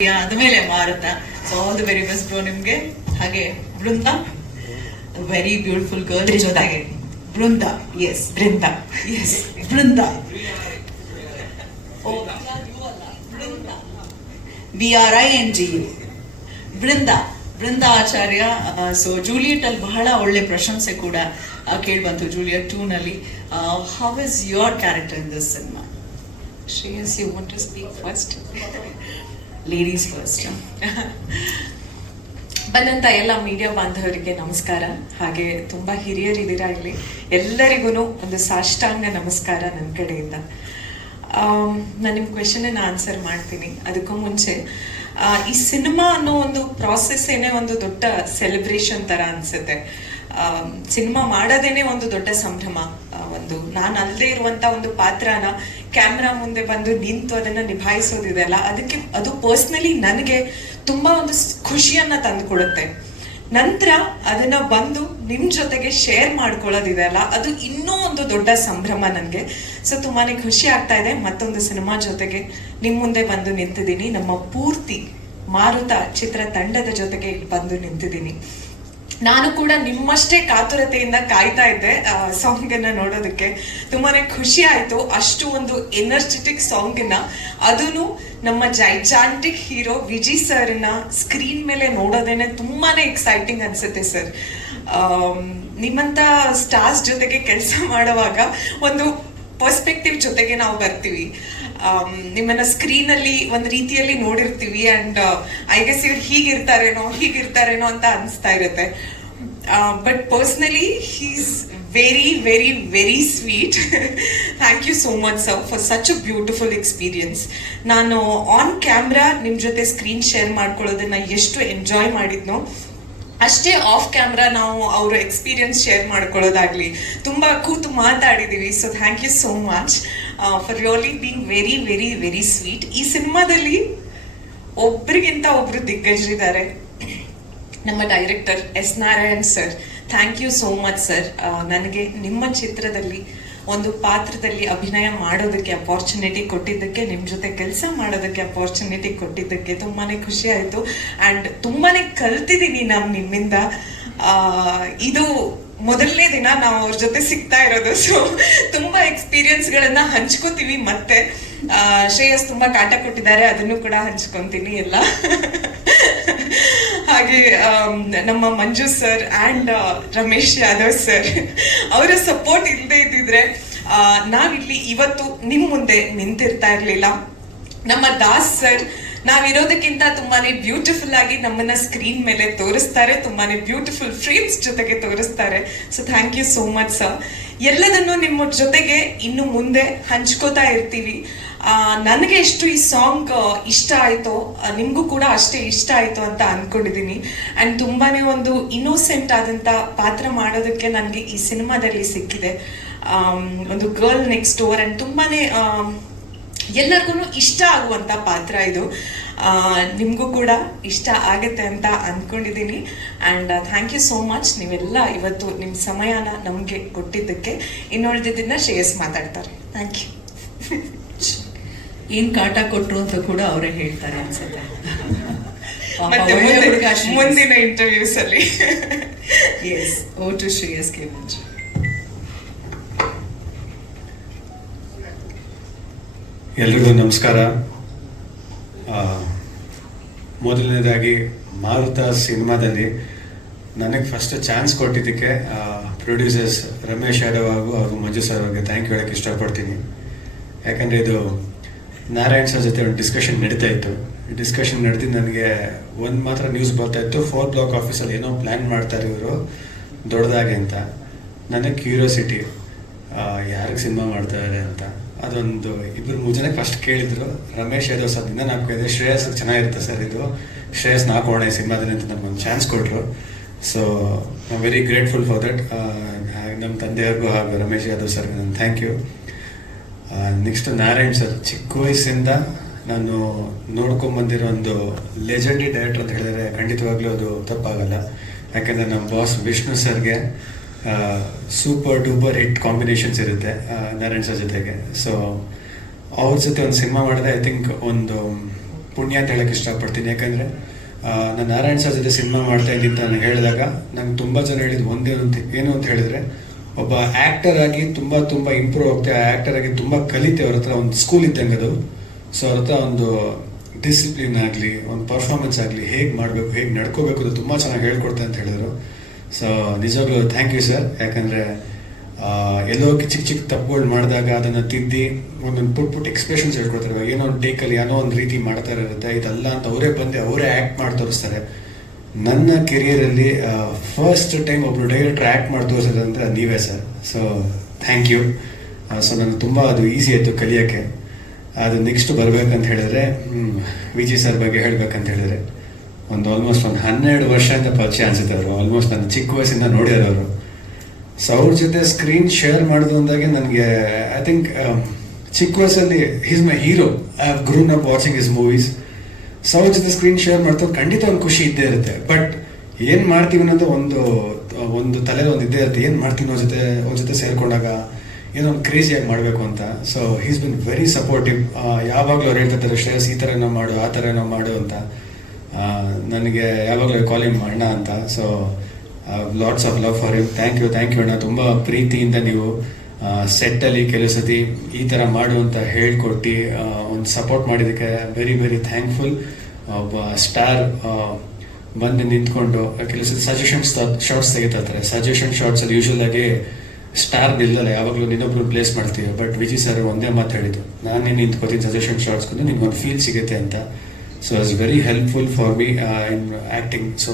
ಆದ್ಮೇಲೆ Maruta. So all the very best bro ನಿಮ್ಗೆ. ಹಾಗೆ ಬೃಂದ, ವೆರಿ ಬ್ಯೂಟಿಫುಲ್ ಗರ್ಲ್. ಜೊತೆಗೆ Brinda, yes Brinda, yes Brinda, BRINGU Brinda, Brinda Acharya. So Juliet ಅಲ್ಲಿ ಬಹಳ ಒಳ್ಳೆ ಪ್ರಶಂಸೆ ಕೂಡ ಕೇಳ್ಬಂತು ಜೂಲಿಯಟ್ 2 ನಲ್ಲಿ. How is your character in this cinema? Shreyas, you want to speak first? Ladies first. ಬಂದಂತ ಎಲ್ಲ ಮೀಡಿಯಾ ಬಾಂಧವರಿಗೆ ನಮಸ್ಕಾರ. ಹಾಗೆ ತುಂಬಾ ಹಿರಿಯರಿದ್ದೀರಾ ಇಲ್ಲಿ, ಎಲ್ಲರಿಗೂ ಒಂದು ಸಾಷ್ಟಾಂಗ ನಮಸ್ಕಾರ ನನ್ನ ಕಡೆಯಿಂದ. ನಾನು ನಿಮ್ಮ ಕ್ವೆಶನ್ ಆನ್ಸರ್ ಮಾಡ್ತೀನಿ. ಅದಕ್ಕೂ ಮುಂಚೆ ಈ ಸಿನಿಮಾ ಅನ್ನೋ ಒಂದು ಪ್ರಾಸೆಸ್ ಏನೇ ಒಂದು ದೊಡ್ಡ ಸೆಲೆಬ್ರೇಷನ್ ತರ ಅನ್ಸುತ್ತೆ. ಸಿನಿಮಾ ಮಾಡೋದೇನೆ ಒಂದು ದೊಡ್ಡ ಸಂಭ್ರಮ. ಒಂದು ನಾನು ಅಲ್ಲದೆ ಇರುವಂತ ಒಂದು ಪಾತ್ರನ ಕ್ಯಾಮ್ರಾ ಮುಂದೆ ಬಂದು ನಿಂತು ಅದನ್ನ ನಿಭಾಯಿಸೋದಿದೆಯಲ್ಲ, ಅದಕ್ಕೆ ಅದು ಪರ್ಸ್ನಲಿ ನನಗೆ ತುಂಬಾ ಒಂದು ಖುಷಿಯನ್ನ ತಂದು ಕೊಡುತ್ತೆ. ನಂತರ ಅದನ್ನ ಬಂದು ನಿಮ್ ಜೊತೆಗೆ ಶೇರ್ ಮಾಡ್ಕೊಳ್ಳೋದಿದೆಯಲ್ಲ, ಅದು ಇನ್ನೂ ಒಂದು ದೊಡ್ಡ ಸಂಭ್ರಮ ನನಗೆ. ಸೊ ತುಂಬಾನೇ ಖುಷಿ ಆಗ್ತಾ ಇದೆ. ಮತ್ತೊಂದು ಸಿನಿಮಾ ಜೊತೆಗೆ ನಿಮ್ ಮುಂದೆ ಬಂದು ನಿಂತಿದ್ದೀನಿ. ನಮ್ಮ ಪೂರ್ತಿ ಮಾರುತ ಚಿತ್ರ ತಂಡದ ಜೊತೆಗೆ ಇಲ್ಲಿ ಬಂದು ನಿಂತಿದ್ದೀನಿ. ನಾನು ಕೂಡ ನಿಮ್ಮಷ್ಟೇ ಕಾತುರತೆಯಿಂದ ಕಾಯ್ತಾ ಇದ್ದೆ ಸಾಂಗ್ ಅನ್ನ ನೋಡೋದಕ್ಕೆ. ತುಂಬಾನೇ ಖುಷಿ ಆಯ್ತು. ಅಷ್ಟು ಒಂದು ಎನರ್ಜೆಟಿಕ್ ಸಾಂಗ್ ನ, ಅದನ್ನು ನಮ್ಮ ಜೈಜಾಂಟಿಕ್ ಹೀರೋ ವಿಜಯ್ ಸರ್ ನ ಸ್ಕ್ರೀನ್ ಮೇಲೆ ನೋಡೋದೇನೆ ತುಂಬಾನೇ ಎಕ್ಸೈಟಿಂಗ್ ಅನ್ಸುತ್ತೆ ಸರ್. ನಿಮ್ಮಂತ ಸ್ಟಾರ್ಸ್ ಜೊತೆಗೆ ಕೆಲಸ ಮಾಡುವಾಗ ಒಂದು ಪರ್ಸ್ಪೆಕ್ಟಿವ್ ಜೊತೆಗೆ ನಾವು ಬರ್ತೀವಿ. ನಿಮ್ಮನ್ನ ಸ್ಕ್ರೀನ್ ಅಲ್ಲಿ ಒಂದ್ ರೀತಿಯಲ್ಲಿ ನೋಡಿರ್ತೀವಿ ಅಂಡ್ ಐ ಗೆಸ್ ಇವ್ರು ಹೀಗಿರ್ತಾರೇನೋ ಅಂತ ಅನಿಸ್ತಾ ಇರುತ್ತೆ. But personally he's very very very sweet. Thank you so much sir for such a beautiful experience. ನಾನು ಆನ್ ಕ್ಯಾಮ್ರಾ ನಿಮ್ ಜೊತೆ ಸ್ಕ್ರೀನ್ ಶೇರ್ ಮಾಡ್ಕೊಳ್ಳೋದನ್ನ ಎಷ್ಟು ಎಂಜಾಯ್ ಮಾಡಿದ್ನೋ, ಅಷ್ಟೇ ಆಫ್ ಕ್ಯಾಮ್ರಾ ನಾವು ಅವ್ರ ಎಕ್ಸ್ಪೀರಿಯನ್ಸ್ ಶೇರ್ ಮಾಡ್ಕೊಳ್ಳೋದಾಗ್ಲಿ ತುಂಬಾ ಕೂತು ಮಾತಾಡಿದೀವಿ. So thank you so much for really being very very very sweet. ಈ ಸಿನಿಮಾದಲ್ಲಿ ಒಬ್ರಿಗಿಂತ ಒಬ್ರು ದಿಗ್ಗಜರಿದ್ದಾರೆ. ನಮ್ಮ director S Narayan sir, thank you so much sir. ನನಗೆ ನಿಮ್ಮ ಚಿತ್ರದಲ್ಲಿ ಒಂದು ಪಾತ್ರದಲ್ಲಿ ಅಭಿನಯ ಮಾಡೋದಕ್ಕೆ ಅಪಾರ್ಚುನಿಟಿ ಕೊಟ್ಟಿದ್ದಕ್ಕೆ, ನಿಮ್ ಜೊತೆ ಕೆಲಸ ಮಾಡೋದಕ್ಕೆ ಅಪಾರ್ಚುನಿಟಿ ಕೊಟ್ಟಿದ್ದಕ್ಕೆ ತುಂಬಾನೇ ಖುಷಿ ಆಯ್ತು. ಅಂಡ್ ತುಂಬಾನೇ ಕಲ್ತಿದ್ದೀನಿ ನಾನು ನಿಮ್ಮಿಂದ. ಇದು ಮೊದಲನೇ ದಿನ ನಾವು ಅವ್ರ ಜೊತೆ ಸಿಗ್ತಾ ಇರೋದು. ಸೊ ತುಂಬಾ ಎಕ್ಸ್ಪೀರಿಯನ್ಸ್ ಗಳನ್ನ ಹಂಚ್ಕೋತೀವಿ. ಮತ್ತೆ ಶ್ರೇಯಸ್ ತುಂಬಾ ಕಾಟ ಕೊಟ್ಟಿದ್ದಾರೆ, ಅದನ್ನು ಕೂಡ ಹಂಚ್ಕೊಂತೀನಿ ಎಲ್ಲ. ಹಾಗೆ ನಮ್ಮ Manju sir and Ramesh Yadav sir, ಅವರ ಸಪೋರ್ಟ್ ಇಲ್ಲದೆ ಇದ್ದಿದ್ರೆ ನಾವಿಲ್ಲಿ ಇವತ್ತು ನಿಮ್ ಮುಂದೆ ನಿಂತಿರ್ತಾ ಇರ್ಲಿಲ್ಲ. ನಮ್ಮ ದಾಸ್ ಸರ್ ನಾವಿರೋದಕ್ಕಿಂತ ತುಂಬಾನೇ ಬ್ಯೂಟಿಫುಲ್ ಆಗಿ ನಮ್ಮನ್ನ ಸ್ಕ್ರೀನ್ ಮೇಲೆ ತೋರಿಸ್ತಾರೆ, ತುಂಬಾನೇ ಬ್ಯೂಟಿಫುಲ್ ಫ್ರೇಮ್ಸ್ ಜೊತೆಗೆ ತೋರಿಸ್ತಾರೆ. So thank you so much sir. ಎಲ್ಲದನ್ನು ನಿಮ್ಮ ಜೊತೆಗೆ ಇನ್ನು ಮುಂದೆ ಹಂಚ್ಕೋತಾ ಇರ್ತೀವಿ. ನನಗೆ ಎಷ್ಟು ಈ ಸಾಂಗ್ ಇಷ್ಟ ಆಯ್ತೋ ನಿಮ್ಗೂ ಕೂಡ ಅಷ್ಟೇ ಇಷ್ಟ ಆಯ್ತು ಅಂತ ಅನ್ಕೊಂಡಿದೀನಿ. ಅಂಡ್ ತುಂಬಾನೇ ಒಂದು ಇನ್ನೋಸೆಂಟ್ ಆದಂತ ಪಾತ್ರ ಮಾಡೋದಕ್ಕೆ ನನಗೆ ಈ ಸಿನಿಮಾದಲ್ಲಿ ಸಿಕ್ಕಿದೆ. ಒಂದು ಗರ್ಲ್ ನೆಕ್ಸ್ಟ್ ಡೋರ್ ಅಂಡ್ ತುಂಬಾನೇ ಎಲ್ಲರಿಗೂ ಇಷ್ಟ ಆಗುವಂತ ಪಾತ್ರ ಇದು. ನಿಮ್ಗೂ ಕೂಡ ಇಷ್ಟ ಆಗತ್ತೆ ಅಂತ ಅನ್ಕೊಂಡಿದೀನಿ. And thank you so much. ನೀವೆಲ್ಲ ಇವತ್ತು ನಿಮ್ ಸಮಯನ ನಮ್ಗೆ ಕೊಟ್ಟಿದ್ದಕ್ಕೆ. ಇನ್ನುಳಿದಿದ್ದನ್ನ ಶ್ರೇಯಸ್ ಮಾತಾಡ್ತಾರೆ. Thank you. ಏನ್ ಕಾಟ ಕೊಟ್ರು ಅಂತ ಕೂಡ ಅವರೇ ಹೇಳ್ತಾರೆ ಅನ್ಸುತ್ತೆ ಮತ್ತೆ ಮುಂದಿನ ಇಂಟರ್ವ್ಯೂಸ್ ಅಲ್ಲಿ. Yes, over to Shreyas K Manju. ಎಲ್ರಿಗೂ ನಮಸ್ಕಾರ. ಮೊದಲನೇದಾಗಿ ಮಾರುತ ಸಿನಿಮಾದಲ್ಲಿ ನನಗೆ ಫಸ್ಟ್ ಚಾನ್ಸ್ ಕೊಟ್ಟಿದ್ದಕ್ಕೆ ಪ್ರೊಡ್ಯೂಸರ್ಸ್ ರಮೇಶ್ ಯಾದವ್ ಹಾಗೂ ಮಂಜು ಸರ್ ಅವ್ರಿಗೆ ಥ್ಯಾಂಕ್ ಯು ಹೇಳಕ್ಕೆ ಇಷ್ಟಪಡ್ತೀನಿ. ಯಾಕಂದರೆ ಇದು ನಾರಾಯಣ್ ಸರ್ ಜೊತೆ ಒಂದು ಡಿಸ್ಕಷನ್ ನಡೀತಾ ಇತ್ತು. ಡಿಸ್ಕಷನ್ ನಡೆದಿದ್ದು ನನಗೆ ಒಂದು ಮಾತ್ರ ನ್ಯೂಸ್ ಬರ್ತಾ ಇತ್ತು, 4th ಬ್ಲಾಕ್ ಆಫೀಸಲ್ಲಿ ಏನೋ ಪ್ಲ್ಯಾನ್ ಮಾಡ್ತಾರೆ ಇವರು ದೊಡ್ಡದಾಗೆ ಅಂತ. ನನಗೆ ಕ್ಯೂರಿಯಾಸಿಟಿ, ಯಾರಿಗೆ ಸಿನಿಮಾ ಮಾಡ್ತಾರೆ ಅಂತ. ಅದೊಂದು 2-3 ಜನಕ್ಕೆ ಫಸ್ಟ್ ಕೇಳಿದ್ರು. ರಮೇಶ್ ಯಾದವ್ ಸರ್ ದಿನ ನಾವು ಕೇಳಿದೆ, ಶ್ರೇಯಸ್ ಚೆನ್ನಾಗಿರುತ್ತೆ ಸರ್ ಇದು, ಶ್ರೇಯಸ್ ನಾಕೋಣ ಈ ಸಿನಿಮಾದಲ್ಲಿ ಅಂತ ನಮ್ಗೊಂದು ಚಾನ್ಸ್ ಕೊಟ್ಟರು. So I am very grateful for that. ನಮ್ಮ ತಂದೆಯವ್ರಿಗೂ ಹಾಗೂ ರಮೇಶ್ ಯಾದವ್ ಸರ್ಗೆ ನಾನು thank you. Next Narayan sir, ಚಿಕ್ಕ ವಯಸ್ಸಿಂದ ನಾನು ನೋಡ್ಕೊಂಡ್ಬಂದಿರೋ ಒಂದು ಲೆಜೆಂಡರಿ ಡೈರೆಕ್ಟರ್ ಅಂತ ಹೇಳಿದ್ರೆ ಖಂಡಿತವಾಗ್ಲೂ ಅದು ತಪ್ಪಾಗಲ್ಲ. ಯಾಕೆಂದರೆ ನಮ್ಮ ಬಾಸ್ ವಿಷ್ಣು ಸರ್ಗೆ ಸೂಪರ್ ಡೂಪರ್ ಹಿಟ್ ಕಾಂಬಿನೇಷನ್ಸ್ ಇರುತ್ತೆ ನಾರಾಯಣ್ ಸರ್ ಜೊತೆಗೆ. ಸೊ ಅವ್ರ ಜೊತೆ ಒಂದು ಸಿನಿಮಾ ಮಾಡಿದ್ರೆ ಐ ಥಿಂಕ್ ಒಂದು ಪುಣ್ಯ ಅಂತ ಹೇಳಕ್ಕೆ ಇಷ್ಟಪಡ್ತೀನಿ. ಯಾಕಂದರೆ ನಾನು ನಾರಾಯಣ್ ಸರ್ ಜೊತೆ ಸಿನಿಮಾ ಮಾಡ್ತಾ ಇದ್ದೀನಿ ಅಂತ ನನಗೆ ಹೇಳಿದಾಗ ನಂಗೆ ತುಂಬ ಜನ ಹೇಳಿದ್ದು ಒಂದೇ ಏನು ಅಂತ ಹೇಳಿದ್ರೆ, ಒಬ್ಬ ಆ್ಯಕ್ಟರ್ ಆಗಿ ತುಂಬ ಇಂಪ್ರೂವ್ ಆಗ್ತೇವೆ, ಆ್ಯಕ್ಟರ್ ಆಗಿ ತುಂಬ ಕಲಿತೆ. ಅವ್ರ ಹತ್ರ ಒಂದು ಸ್ಕೂಲ್ ಇದ್ದಂಗೆ ಅದು. ಸೊ ಅವ್ರ ಹತ್ರ ಒಂದು ಡಿಸಿಪ್ಲಿನ್ ಆಗಲಿ, ಒಂದು ಪರ್ಫಾರ್ಮೆನ್ಸ್ ಆಗಲಿ, ಹೇಗೆ ಮಾಡಬೇಕು, ಹೇಗೆ ನಡ್ಕೋಬೇಕು ಅದು ತುಂಬ ಚೆನ್ನಾಗಿ ಹೇಳ್ಕೊಡ್ತೆ ಅಂತ ಹೇಳಿದ್ರು. ಸೊ ನಿಜವಾಗ್ಲೂ ಥ್ಯಾಂಕ್ ಯು ಸರ್. ಯಾಕಂದರೆ ಎಲ್ಲೋ ಚಿಕ್ಕ ತಪ್ಪುಗಳು ಮಾಡಿದಾಗ ಅದನ್ನು ತಿದ್ದಿ ಒಂದೊಂದು ಪುಟ್ ಎಕ್ಸ್ಪ್ರೆಷನ್ಸ್ ಹೇಳ್ಕೊಡ್ತಾರೆ. ಏನೋ ಒಂದು ಟೇಕಲ್ಲಿ ಏನೋ ಒಂದು ರೀತಿ ಮಾಡ್ತಾ ಇರುತ್ತೆ, ಇದಲ್ಲ ಅಂತ ಅವರೇ ಬಂದು ಅವರೇ ಆ್ಯಕ್ಟ್ ಮಾಡಿ ತೋರಿಸ್ತಾರೆ. ನನ್ನ ಕೆರಿಯರಲ್ಲಿ ಫಸ್ಟ್ ಟೈಮ್ ಒಬ್ಬರು ಡೈರೆಕ್ಟರ್ ಆ್ಯಕ್ಟ್ ಮಾಡಿ ತೋರಿಸೋದು ಅಂದರೆ ನೀವೇ sir. So thank you. So ನನಗೆ ತುಂಬ ಅದು ಈಸಿ ಆಯಿತು ಕಲಿಯೋಕ್ಕೆ. ಅದು ನೆಕ್ಸ್ಟ್ ಬರಬೇಕಂತ ಹೇಳಿದ್ರೆ ವಿಜಯ್ ಸರ್ ಬಗ್ಗೆ ಹೇಳ್ಬೇಕಂತ ಹೇಳಿದ್ರೆ, ಆಲ್ಮೋಸ್ಟ್ ಒಂದು 12 ವರ್ಷದಿಂದ ಪರಿಚಯ ಅನ್ಸುತ್ತೆ ಅವರು. ಆಲ್ಮೋಸ್ಟ್ ನಾನು ಚಿಕ್ಕ ವಯಸ್ಸಿಂದ ನೋಡಿದಾರೆ ಅವರು. ಸೊ ಅವ್ರ ಜೊತೆ ಸ್ಕ್ರೀನ್ ಶೇರ್ ಮಾಡೋದು ಅಂದಾಗೆ ನನಗೆ ಐ ಥಿಂಕ್ ಚಿಕ್ಕ ವಯಸ್ಸಲ್ಲಿ is my hero. I have grown up watching his movies. So ಅವ್ರ ಜೊತೆ ಸ್ಕ್ರೀನ್ ಶೇರ್ ಮಾಡ್ತಾ ಖಂಡಿತ ಒಂದು ಖುಷಿ ಇದ್ದೇ ಇರುತ್ತೆ. ಬಟ್ ಏನು ಮಾಡ್ತೀವಿ ಅನ್ನೋದು ಒಂದು ತಲೆಯಲ್ಲಿ ಒಂದು ಇದ್ದೇ ಇರುತ್ತೆ. ಏನು ಮಾಡ್ತೀವಿ ಅವ್ರ ಜೊತೆ ಸೇರ್ಕೊಂಡಾಗ ಏನೋ ಒಂದು ಕ್ರೇಜಿಯಾಗಿ ಮಾಡಬೇಕು ಅಂತ. So he's been very supportive. ಯಾವಾಗಲೂ ಅವ್ರು ಹೇಳ್ತಿರ್ತಾರೆ, ಶ್ರೇಯಸ್ ಈ ಥರ ಏನೋ ಮಾಡು, ಆ ಥರ ಏನೋ ಮಾಡು ಅಂತ. ನನಗೆ ಯಾವಾಗಲೂ ಕಾಲಿಂಗ್ ಅಣ್ಣ ಅಂತ. So lots of love for him. Thank you ಅಣ್ಣ. ತುಂಬ ಪ್ರೀತಿಯಿಂದ ನೀವು ಸೆಟ್ಟಲ್ಲಿ ಕೆಲವು ಸತಿ ಈ ಥರ ಮಾಡು ಅಂತ ಹೇಳ್ಕೊಟ್ಟು ಒಂದು ಸಪೋರ್ಟ್ ಮಾಡಿದ್ದಕ್ಕೆ ವೆರಿ ಥ್ಯಾಂಕ್ಫುಲ್. ಒಬ್ಬ ಸ್ಟಾರ್ ಬಂದು ನಿಂತ್ಕೊಂಡು ಕೆಲವು ಸತಿ ಸಜೆಷನ್ ಶಾರ್ಟ್ಸ್ ತೆಗಿತಾರೆ. ಸಜೆಷನ್ ಶಾರ್ಟ್ಸಲ್ಲಿ ಯೂಶುವಲ್ ಆಗಿ ಸ್ಟಾರ್ ನಿಲ್ಲಲ್ಲ, ಯಾವಾಗಲೂ ಇನ್ನೊಬ್ರು ಪ್ಲೇಸ್ ಮಾಡ್ತೀವಿ. ಬಟ್ ವಿಜಯ್ ಸರ್ ಒಂದೇ ಮಾತು ಹೇಳಿದ್ದು, ನಾನೇ ನಿಂತ್ಕೋತೀನಿ ಸಜೆಷನ್ ಶಾರ್ಟ್ಸ್ಕೊಂಡು ನಿಮ್ಗೊಂದು ಫೀಲ್ ಸಿಗುತ್ತೆ ಅಂತ. So it's very helpful for me in acting. So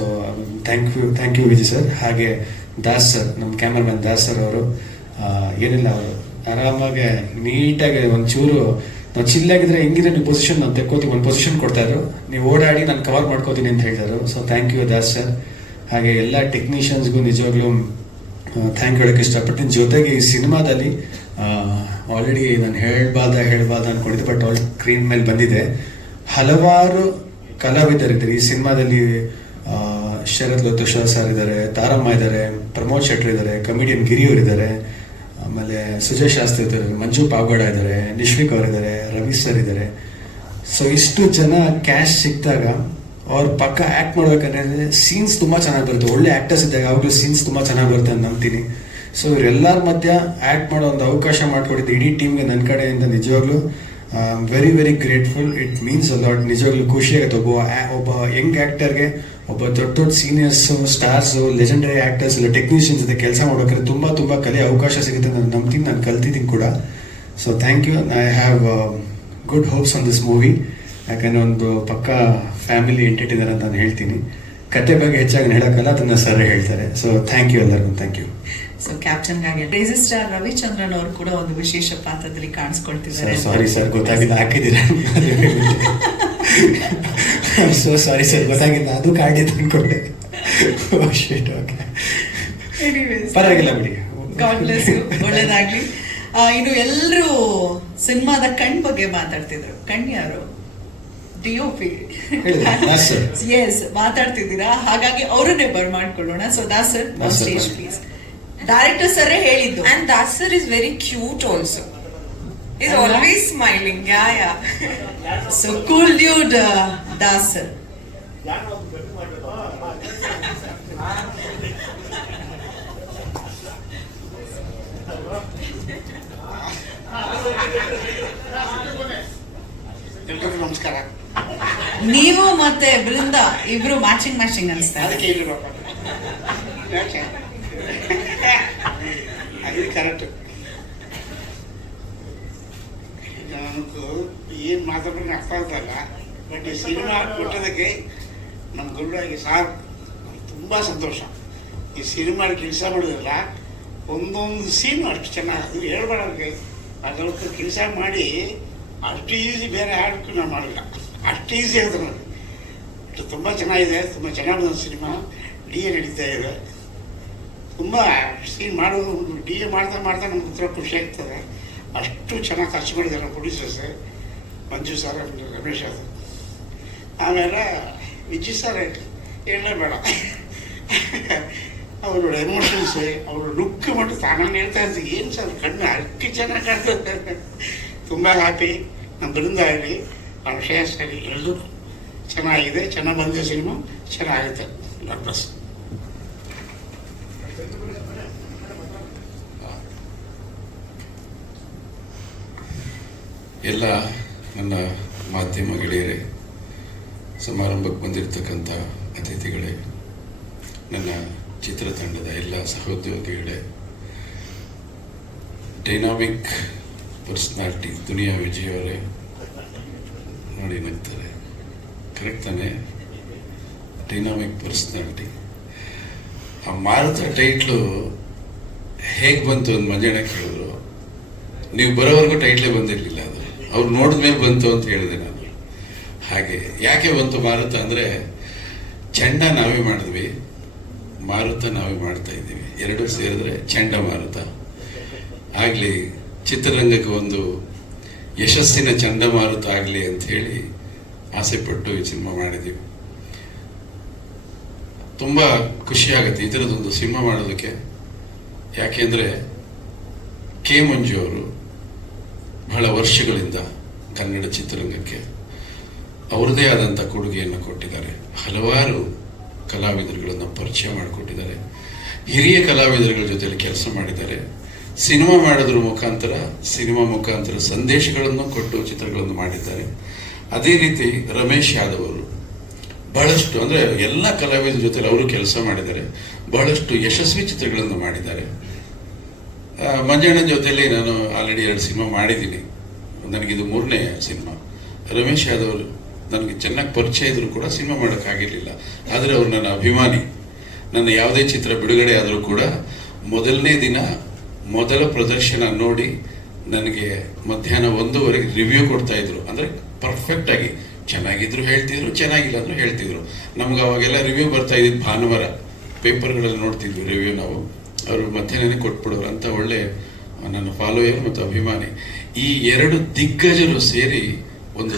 thank you Vijay sir. ಹಾಗೆ ದಾಸ್ ಸರ್, ನಮ್ಮ ಕ್ಯಾಮ್ರಾಮನ್ ದಾಸ್ ಸರ್ ಅವರು ಏನಿಲ್ಲ, ಅವರು ಆರಾಮಾಗೆ ನೀಟಾಗಿ ಒಂಚೂರು ನಾವು ಚಿಲ್ಲಾಗಿದ್ರೆ ಹೆಂಗಿದ್ರೆ ನೀವು ಪೊಸಿಷನ್ ನಾವು ತೆಕ್ಕೋತೀವಿ, ಒಂದು ಪೊಸಿಷನ್ ಕೊಡ್ತಾಯಿದ್ರು, ನೀವು ಓಡಾಡಿ ನಾನು ಕವರ್ ಮಾಡ್ಕೋತೀನಿ ಅಂತ ಹೇಳಿದರು. So thank you Das sir. ಹಾಗೆ ಎಲ್ಲ ಟೆಕ್ನಿಷಿಯನ್ಸ್ಗೂ ನಿಜವಾಗ್ಲೂ ಥ್ಯಾಂಕ್ ಹೇಳೋಕ್ಕೆ ಇಷ್ಟಪಡ್ತೀನಿ. ಜೊತೆಗೆ ಈ ಸಿನಿಮಾದಲ್ಲಿ ಆಲ್ರೆಡಿ ನಾನು ಹೇಳ್ಬಾರ್ದ ಅಂದ್ಕೊಂಡಿದ್ದೆ, ಬಟ್ ಆಲ್ ಸ್ಕ್ರೀನ್ ಮೇಲೆ ಬಂದಿದೆ. ಹಲವಾರು ಕಲಾವಿದರಿದ್ದಾರೆ ಈ ಸಿನಿಮಾದಲ್ಲಿ. ಶರತ್ ಲೋತೇಶ್ವರ್ ಸರ್ ಇದ್ದಾರೆ, ತಾರಮ್ಮ ಇದ್ದಾರೆ, ಪ್ರಮೋದ್ ಶೆಟ್ರ್ ಇದ್ದಾರೆ, ಕಮಿಡಿಯನ್ ಗಿರಿಯವ್ರು ಇದ್ದಾರೆ, ಆಮೇಲೆ ಸುಜಯ್ ಶಾಸ್ತ್ರಿ ಇದ್ದಾರೆ, ಮಂಜು ಪಾವಗಡ ಇದ್ದಾರೆ, ನಿಶ್ವಿಕ್ ಅವರಿದ್ದಾರೆ, ರವಿ ಸರ್ ಇದ್ದಾರೆ. ಸೊ ಇಷ್ಟು ಜನ ಕ್ಯಾಶ್ ಸಿಕ್ಕಿದಾಗ ಅವ್ರ ಪಕ್ಕ ಆ್ಯಕ್ಟ್ ಮಾಡ್ಬೇಕಂದ್ರೆ ಸೀನ್ಸ್ ತುಂಬ ಚೆನ್ನಾಗಿ ಬರುತ್ತೆ. ಒಳ್ಳೆ ಆ್ಯಕ್ಟರ್ಸ್ ಇದ್ದಾಗ ಯಾವಾಗಲೂ ಸೀನ್ಸ್ ತುಂಬ ಚೆನ್ನಾಗಿ ಬರುತ್ತೆ ಅಂತ ನಂಬ್ತೀನಿ. ಸೊ ಇವರೆಲ್ಲರ ಮಧ್ಯ ಆ್ಯಕ್ಟ್ ಮಾಡೋ ಒಂದು ಅವಕಾಶ ಮಾಡಿಕೊಟ್ಟಿದ್ದು ಇಡೀ ಟೀಮ್ಗೆ ನನ್ನ ಕಡೆಯಿಂದ ನಿಜವಾಗ್ಲೂ very grateful. It means a lot. ನಿಜವಾಗ್ಲೂ ಖುಷಿಯಾಗುತ್ತೆ. ಒಬ್ಬ ಯಂಗ್ ಆ್ಯಕ್ಟರ್ಗೆ ಒಬ್ಬ ದೊಡ್ಡ ಸೀನಿಯರ್ಸು, ಸ್ಟಾರ್ಸು, ಲೆಜೆಂಡರಿ ಆ್ಯಕ್ಟರ್ಸ್ ಇಲ್ಲ ಟೆಕ್ನಿಷಿಯನ್ಸ್ ಜೊತೆ ಕೆಲಸ ಮಾಡ್ಬೇಕಾದ್ರೆ ತುಂಬ ಕಲಿಯೋ ಅವಕಾಶ ಸಿಗುತ್ತೆ ನಾನು ನಂಬ್ತೀನಿ. ನಾನು ಕಲ್ತಿದ್ದೀನಿ ಕೂಡ. So thank you. I have good hopes on this movie. ಯಾಕಂದರೆ ಒಂದು ಪಕ್ಕ ಫ್ಯಾಮಿಲಿ ಎಂಟರ್ಟೈನರ್ ಅಂತ ನಾನು ಹೇಳ್ತೀನಿ. ಕತೆ ಬಗ್ಗೆ ಹೆಚ್ಚಾಗಿ ಹೇಳೋಕ್ಕಲ್ಲ, ಅದನ್ನು ಸರ್ ಹೇಳ್ತಾರೆ. ಸೊ ಥ್ಯಾಂಕ್ ಯು ಎಲ್ಲರಿಗೂ. Thank you. ಸೊ ಕ್ಯಾಪ್ಟನ್ಗಾಗಿ ರೇಸಿ ಸ್ಟಾರ್ ರವಿಚಂದ್ರನ್ ಅವರು ಕೂಡ ಒಂದು ವಿಶೇಷ ಪಾತ್ರದಲ್ಲಿ ಕಾಣಿಸ್ಕೊಳ್ತಿದ್ದಾರೆ. ಸಾರಿ ಸರ್, ಗೊತ್ತಾಗಿಲ್ಲ, ಹಾಕಿದ್ದೀರಾ? ಸೊ ಸಾರಿ ಸರ್, ಗೊತ್ತಾಗಿಲ್ಲ, ಅದು ಕಾಡಿದ್ದು ಅನ್ಕೊಂಡೆ. ಪರವಾಗಿಲ್ಲ ಬಿಡಿ. God bless you. ಒಳ್ಳೇದಾಗ್ಲಿ. ಇನ್ನು ಎಲ್ಲರೂ ಸಿನಿಮಾದ ಕಣ್ ಬಗ್ಗೆ ಮಾತಾಡ್ತಿದ್ರು. ಕಣ್ ಯಾರು? DOP. ಎಸ್, ಮಾತಾಡ್ತಿದ್ದೀರಾ. ಹಾಗಾಗಿ ಅವರನ್ನೇ ಬರ್ಮಾಡ್ಕೊಳ್ಳೋಣ. So Das sir, stage please. Director sir ಹೇಳಿದ್ದು. And Das sir is very cute also. He's always smiling. Yeah. So cool dude, Das sir. ಎಲ್ರಿಗೂ ನಮಸ್ಕಾರ. ನೀವು ಮತ್ತೆ ಬೃಂದ ಇಬ್ರು ಮ್ಯಾಚಿಂಗ್ ಅನಿಸ್ತಾರೆ. ಅದಕ್ಕೆ ಯಾಕೆ ಅದು ಕರೆಕ್ಟ್. ನನಗೂ ಏನು ಮಾತಾಡೋಕೆ ಅರ್ಥ ಆಗ್ತಲ್ಲ. ಬಟ್ ಈ ಸಿನಿಮಾ ಕೊಟ್ಟೋದಕ್ಕೆ ನಮ್ಮ ಗುರುವಾಗಿ ಸಾರ್ ತುಂಬ ಸಂತೋಷ. ಈ ಸಿನಿಮಾ ಕೆಲಸ ಮಾಡೋದಿಲ್ಲ, ಒಂದೊಂದು ಸೀನು ಅಷ್ಟು ಚೆನ್ನಾಗಿ, ಅದು ಹೇಳ್ಬೇಡಕ್ಕೆ ಅದಕ್ಕೆ ಕೆಲಸ ಮಾಡಿ ಅಷ್ಟು ಈಸಿ ಬೇರೆ ಹಾಡಕ್ಕೂ ನಾವು ಮಾಡಿಲ್ಲ, ಅಷ್ಟು ಈಸಿ ಆಗುತ್ತೆ ನೋಡಿ. ತುಂಬ ಚೆನ್ನಾಗಿದೆ, ತುಂಬ ಚೆನ್ನಾಗಿ ಬಂದ ಸಿನಿಮಾ. DA ನಡೀತಾ ಇದೆ. ತುಂಬ ಸೀನ್ ಮಾಡೋದು, DA ಮಾಡ್ತಾ ನಮ್ಗೆ ಹತ್ರ ಖುಷಿ ಆಗ್ತದೆ. ಅಷ್ಟು ಚೆನ್ನಾಗಿ ಖರ್ಚು ಮಾಡಿದ್ದಾರೆ ಪ್ರೊಡ್ಯೂಸರ್ಸ್, ಮಂಜು ಸರ್, ರಮೇಶ್ ಅದು. ಆಮೇಲೆ ವಿಜಯ್ ಸರ್ ಹೇಳಲೇಬೇಡ, ಅವರ ಎಮೋಷನ್ಸ್, ಅವರ ಲುಕ್ ಮಟ್ಟು ತಾನೇ ಹೇಳ್ತಾ ಇರ್ತೀವಿ. ಏನು ಸರ್ ಕಣ್ಣು ಅಷ್ಟು ಚೆನ್ನಾಗಿ ಕಾಣ್ತದೆ. ತುಂಬ ಹ್ಯಾಪಿ. ನಮ್ಮ ಬೃಂದ ಆಗಲಿ, ನಮ್ಮ ಶ್ರೇಯಸ್ ಆಗಲಿ, ಎಲ್ಲರೂ ಚೆನ್ನಾಗಿದೆ, ಚೆನ್ನಾಗಿ ಬಂದಿದೆ ಸಿನಿಮಾ, ಚೆನ್ನಾಗುತ್ತೆ. God bless. ಎಲ್ಲ ನನ್ನ ಮಾಧ್ಯಮ ಗೆಳೆಯರೇ, ಸಮಾರಂಭಕ್ಕೆ ಬಂದಿರತಕ್ಕಂಥ ಅತಿಥಿಗಳೇ, ನನ್ನ ಚಿತ್ರತಂಡದ ಎಲ್ಲ ಸಹೋದ್ಯೋಗಿಗಳೇ, ಡೈನಾಮಿಕ್ ಪರ್ಸ್ನಾಲಿಟಿ ದುನಿಯಾ ವಿಜಯ್ ಅವರೇ, ನೋಡಿ ನಗ್ತಾರೆ, ಕರೆಕ್ಟ್ ತಾನೆ? Dynamic personality. ಆ ಮಾರುತ ಟೈಟ್ಲು ಹೇಗೆ ಬಂತು ಅಂತ ಮಂಜಣ್ಣ ಕೇಳಿದ್ರು. ನೀವು ಬರೋವರೆಗೂ ಟೈಟ್ಲೇ ಬಂದಿರಲಿಲ್ಲ, ಅದು ಅವ್ರು ನೋಡಿದ್ಮೇಲೆ ಬಂತು ಅಂತ ಹೇಳಿದೆ ನಾನು. ಹಾಗೆ ಯಾಕೆ ಬಂತು ಮಾರುತ ಅಂದರೆ, ಚಂಡ ನಾವೇ ಮಾಡಿದ್ವಿ, ಮಾರುತ ನಾವೇ ಮಾಡ್ತಾ ಇದ್ದೀವಿ, ಎರಡೂ ಸೇರಿದ್ರೆ ಚಂಡಮಾರುತ ಆಗಲಿ, ಚಿತ್ರರಂಗಕ್ಕೆ ಒಂದು ಯಶಸ್ಸಿನ ಚಂಡಮಾರುತ ಆಗಲಿ ಅಂತ ಹೇಳಿ ಆಸೆಪಟ್ಟು ಈ ಸಿನಿಮಾ ಮಾಡಿದ್ದೀವಿ. ತುಂಬ ಖುಷಿ ಆಗುತ್ತೆ ಈ ಥರದೊಂದು ಸಿನಿಮಾ ಮಾಡೋದಕ್ಕೆ. ಯಾಕೆಂದರೆ ಕೆ ಮಂಜು ಅವರು ಬಹಳ ವರ್ಷಗಳಿಂದ ಕನ್ನಡ ಚಿತ್ರರಂಗಕ್ಕೆ ಅವರದೇ ಆದಂಥ ಕೊಡುಗೆಯನ್ನು ಕೊಟ್ಟಿದ್ದಾರೆ. ಹಲವಾರು ಕಲಾವಿದರುಗಳನ್ನು ಪರಿಚಯ ಮಾಡಿಕೊಟ್ಟಿದ್ದಾರೆ. ಹಿರಿಯ ಕಲಾವಿದರುಗಳ ಜೊತೆಲಿ ಕೆಲಸ ಮಾಡಿದ್ದಾರೆ. ಸಿನಿಮಾ ಮಾಡೋದ್ರ ಮುಖಾಂತರ ಸಂದೇಶಗಳನ್ನು ಕೊಟ್ಟು ಚಿತ್ರಗಳನ್ನು ಮಾಡಿದ್ದಾರೆ. ಅದೇ ರೀತಿ ರಮೇಶ್ ಯಾದವ್ ಅವರು ಬಹಳಷ್ಟು, ಅಂದರೆ ಎಲ್ಲ ಕಲಾವಿದರ ಜೊತೆ ಅವರು ಕೆಲಸ ಮಾಡಿದ್ದಾರೆ. ಬಹಳಷ್ಟು ಯಶಸ್ವಿ ಚಿತ್ರಗಳನ್ನು ಮಾಡಿದ್ದಾರೆ. ಮಂಜಣ್ಣನ ಜೊತೆಯಲ್ಲಿ ನಾನು ಆಲ್ರೆಡಿ 2 ಸಿನಿಮಾ ಮಾಡಿದ್ದೀನಿ. ನನಗಿದು 3ನೇ ಸಿನಿಮಾ. ರಮೇಶ್ ಯಾದವ್ ಅವರು ನನಗೆ ಚೆನ್ನಾಗಿ ಪರಿಚಯ ಇದ್ರು ಕೂಡ ಸಿನಿಮಾ ಮಾಡೋಕ್ಕಾಗಿರಲಿಲ್ಲ. ಆದರೆ ಅವರು ನನ್ನ ಅಭಿಮಾನಿ. ನನ್ನ ಯಾವುದೇ ಚಿತ್ರ ಬಿಡುಗಡೆ ಆದರೂ ಕೂಡ ಮೊದಲನೇ ದಿನ ಮೊದಲ ಪ್ರದರ್ಶನ ನೋಡಿ ನನಗೆ ಮಧ್ಯಾಹ್ನ 1:15 ರಿವ್ಯೂ ಕೊಡ್ತಾ ಇದ್ರು. ಅಂದರೆ ಪರ್ಫೆಕ್ಟ್ ಆಗಿ ಚೆನ್ನಾಗಿದ್ರು ಹೇಳ್ತಿದ್ರು, ಚೆನ್ನಾಗಿಲ್ಲ ಅಂದ್ರೂ ಹೇಳ್ತಿದ್ರು. ನಮ್ಗೆ ಅವಾಗೆಲ್ಲ ರಿವ್ಯೂ ಬರ್ತಾ ಇದ್ದಿದ್ದು ಭಾನುವಾರ ಪೇಪರ್ಗಳಲ್ಲಿ ನೋಡ್ತಿದ್ವಿ ರಿವ್ಯೂ. ನಾವು ಅವರು ಮಧ್ಯಾಹ್ನನೇ ಕೊಟ್ಬಿಡೋರು ಅಂತ ಒಳ್ಳೆ ನನ್ನ ಫಾಲೋಯರ್ ಮತ್ತು ಅಭಿಮಾನಿ. ಈ 2 ದಿಗ್ಗಜರು ಸೇರಿ ಒಂದು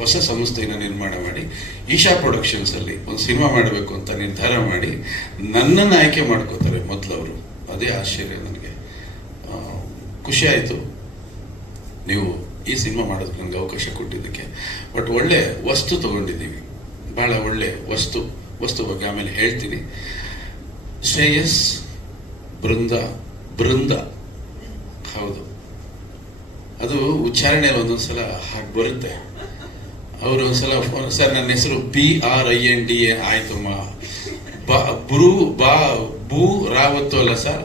ಹೊಸ ಸಂಸ್ಥೆಯನ್ನು ನಿರ್ಮಾಣ ಮಾಡಿ ಈಶಾ ಪ್ರೊಡಕ್ಷನ್ಸ್ ಅಲ್ಲಿ ಒಂದು ಸಿನಿಮಾ ಮಾಡಬೇಕು ಅಂತ ನಿರ್ಧಾರ ಮಾಡಿ ನನ್ನನ್ನು ಆಯ್ಕೆ ಮಾಡ್ಕೋತಾರೆ ಮೊದಲು ಅವರು. ಅದೇ ಆಶ್ಚರ್ಯ ನನಗೆ. ಖುಷಿ ಆಯಿತು ನೀವು ಈ ಸಿನಿಮಾ ಮಾಡೋದಕ್ಕೆ ನನಗೆ ಅವಕಾಶ ಕೊಟ್ಟಿದ್ದಕ್ಕೆ. ಬಟ್ ಒಳ್ಳೆ ವಸ್ತು ತಗೊಂಡಿದ್ದೀವಿ, ಬಹಳ ಒಳ್ಳೆ ವಸ್ತು ಬಗ್ಗೆ ಆಮೇಲೆ ಹೇಳ್ತೀನಿ. ಶ್ರೇಯಸ್ ಬೃಂದ ಹೌದು, ಅದು ಉಚ್ಚಾರಣೆಯಲ್ಲಿ ಒಂದೊಂದ್ಸಲ ಹಾಗೆ ಬರುತ್ತೆ. ಅವರು ಒಂದ್ಸಲ ಸರ್ ನನ್ನ ಹೆಸರು BRINDA ಆಯ್ತಮ್ಮ, ಬೂ ರಾವತ್ತು ಅಲ್ಲ ಸರ್,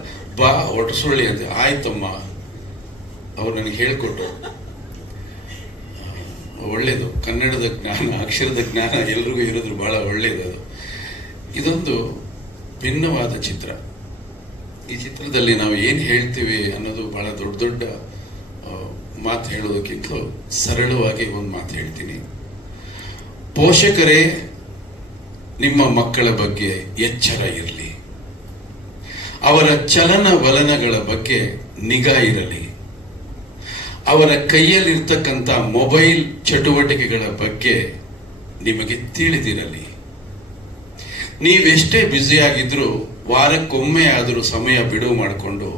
ಒಟಸುಳ್ಳಿ ಅಂತ ಆಯ್ತಮ್ಮ. ಅವ್ರು ನನಗೆ ಹೇಳ್ಕೊಟ್ರು. ಒಳ್ಳೇದು, ಕನ್ನಡದ ಜ್ಞಾನ, ಅಕ್ಷರದ ಜ್ಞಾನ ಎಲ್ರಿಗೂ ಇರೋದು ಬಹಳ ಒಳ್ಳೇದು. ಅದು ಇದೊಂದು ಭಿನ್ನವಾದ ಚಿತ್ರ. ಈ ಚಿತ್ರದಲ್ಲಿ ನಾವು ಏನು ಹೇಳ್ತೀವಿ ಅನ್ನೋದು ಬಹಳ ದೊಡ್ಡ ಮಾತು ಹೇಳೋದಕ್ಕಿಂತಲೂ ಸರಳವಾಗಿ ಒಂದು ಮಾತು ಹೇಳ್ತೀನಿ. ಪೋಷಕರೇ ನಿಮ್ಮ ಮಕ್ಕಳ ಬಗ್ಗೆ ಎಚ್ಚರ ಇರಲಿ, ಅವರ ಚಲನವಲನಗಳ ಬಗ್ಗೆ ನಿಗಾ ಇರಲಿ, ಅವರ ಕೈಯಲ್ಲಿರ್ತಕ್ಕಂಥ ಮೊಬೈಲ್ ಚಟುವಟಿಕೆಗಳ ಬಗ್ಗೆ ನಿಮಗೆ ತಿಳಿದಿರಲಿ. ನೀವೆಷ್ಟೇ ಬ್ಯುಸಿಯಾಗಿದ್ರೂ ವಾರಕ್ಕೊಮ್ಮೆ ಆದರೂ ಸಮಯ ಬಿಡುವು ಮಾಡಿಕೊಂಡು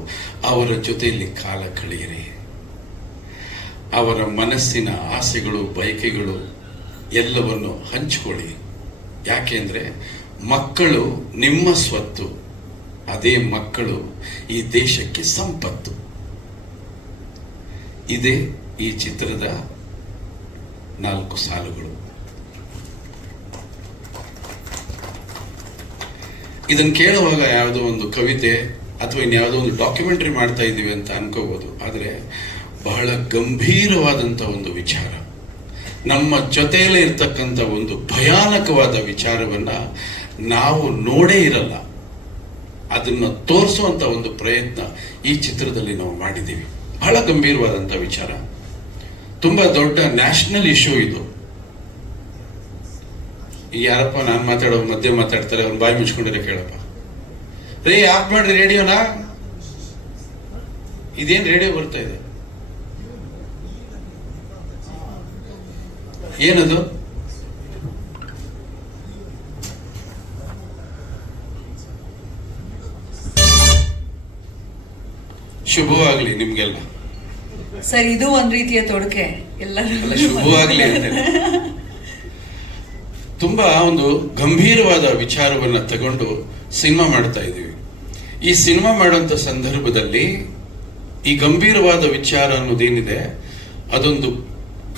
ಅವರ ಜೊತೆಯಲ್ಲಿ ಕಾಲ ಕಳೆಯಿರಿ. ಅವರ ಮನಸ್ಸಿನ ಆಸೆಗಳು, ಬಯಕೆಗಳು ಎಲ್ಲವನ್ನು ಹಂಚಿಕೊಳ್ಳಿ. ಯಾಕೆಂದ್ರೆ ಮಕ್ಕಳು ನಿಮ್ಮ ಸ್ವತ್ತು, ಅದೇ ಮಕ್ಕಳು ಈ ದೇಶಕ್ಕೆ ಸಂಪತ್ತು. ಇದೇ ಈ ಚಿತ್ರದ 4 ಸಾಲುಗಳು. ಇದನ್ನು ಕೇಳುವಾಗ ಯಾವುದೋ ಒಂದು ಕವಿತೆ ಅಥವಾ ಇನ್ಯಾವುದೋ ಒಂದು ಡಾಕ್ಯುಮೆಂಟರಿ ಮಾಡ್ತಾ ಇದ್ದೀವಿ ಅಂತ ಅನ್ಕೋಬಹುದು. ಆದರೆ ಬಹಳ ಗಂಭೀರವಾದಂಥ ಒಂದು ವಿಚಾರ, ನಮ್ಮ ಜೊತೆಯಲ್ಲೇ ಇರ್ತಕ್ಕಂಥ ಒಂದು ಭಯಾನಕವಾದ ವಿಚಾರವನ್ನ ನಾವು ನೋಡೇ ಇರಲ್ಲ, ಅದನ್ನು ತೋರಿಸುವಂತ ಒಂದು ಪ್ರಯತ್ನ ಈ ಚಿತ್ರದಲ್ಲಿ ನಾವು ಮಾಡಿದ್ದೀವಿ. ಬಹಳ ಗಂಭೀರವಾದಂಥ ವಿಚಾರ, ತುಂಬಾ ದೊಡ್ಡ ನ್ಯಾಷನಲ್ ಇಶ್ಯೂ ಇದು. ಯಾರಪ್ಪ ನಾನು ಮಾತಾಡೋ ಮಧ್ಯೆ ಮಾತಾಡ್ತಾರೆ, ಅವ್ನು ಬಾಯಿ ಮುಚ್ಕೊಂಡಿರೋ ಕೇಳಪ್ಪ. ರೇ ಆಫ್ ಮಾಡ್ರಿ ರೇಡಿಯೋನಾ, ಇದೇನ್ ರೇಡಿಯೋ ಬರ್ತಾ ಇದೆ, ಏನದು? ಶುಭವಾಗ್ಲಿ ನಿಮ್ಗೆಲ್ಲ. ಸರ್ ಇದು ಒಂದ್ ರೀತಿಯ ತೊಡಕೆ, ಎಲ್ಲ ಶುಭವಾಗ್ಲಿ ಅಂತ. ತುಂಬಾ ಒಂದು ಗಂಭೀರವಾದ ವಿಚಾರವನ್ನ ತಗೊಂಡು ಸಿನಿಮಾ ಮಾಡ್ತಾ ಇದ್ದೀವಿ. ಈ ಸಿನಿಮಾ ಮಾಡುವಂತ ಸಂದರ್ಭದಲ್ಲಿ ಈ ಗಂಭೀರವಾದ ವಿಚಾರ ಅನ್ನೋದೇನಿದೆ ಅದೊಂದು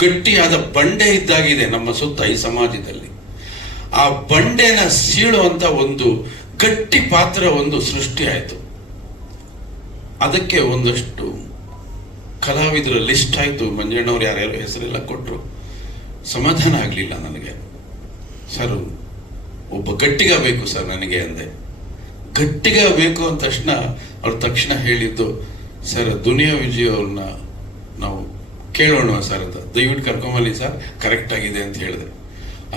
ಗಟ್ಟಿಯಾದ ಬಂಡೆ ಇದ್ದಾಗಿದೆ ನಮ್ಮ ಸುತ್ತ ಈ ಸಮಾಜದಲ್ಲಿ. ಆ ಬಂಡೆನ ಸೀಳುವಂತ ಒಂದು ಗಟ್ಟಿ ಪಾತ್ರ ಒಂದು ಸೃಷ್ಟಿ ಆಯಿತು. ಅದಕ್ಕೆ ಒಂದಷ್ಟು ಕಲಾವಿದರ ಲಿಸ್ಟ್ ಆಯ್ತು. ಮಂಜಣ್ಣವ್ರು ಯಾರ್ಯಾರು ಹೆಸರೆಲ್ಲ ಕೊಟ್ಟರು. ಸಮಾಧಾನ ಆಗಲಿಲ್ಲ ನನಗೆ. ಸರ್, ಒಬ್ಬ ಗಟ್ಟಿಗ ಬೇಕು ಸರ್ ನನಗೆ ಅಂದೆ. ಗಟ್ಟಿಗ ಬೇಕು ಅಂದ ತಕ್ಷಣ ಅವ್ರು ತಕ್ಷಣ ಹೇಳಿದ್ದು, ಸರ್ ದುನಿಯಾ ವಿಜಯ್ ಅವ್ರನ್ನ ನಾವು ಕೇಳೋಣ ಸರ್ ಅಂತ, ದಯವಿಟ್ಟು ಕರ್ಕೊಂಬಲ್ಲಿ ಸರ್, ಕರೆಕ್ಟ್ ಆಗಿದೆ ಅಂತ ಹೇಳಿದೆ.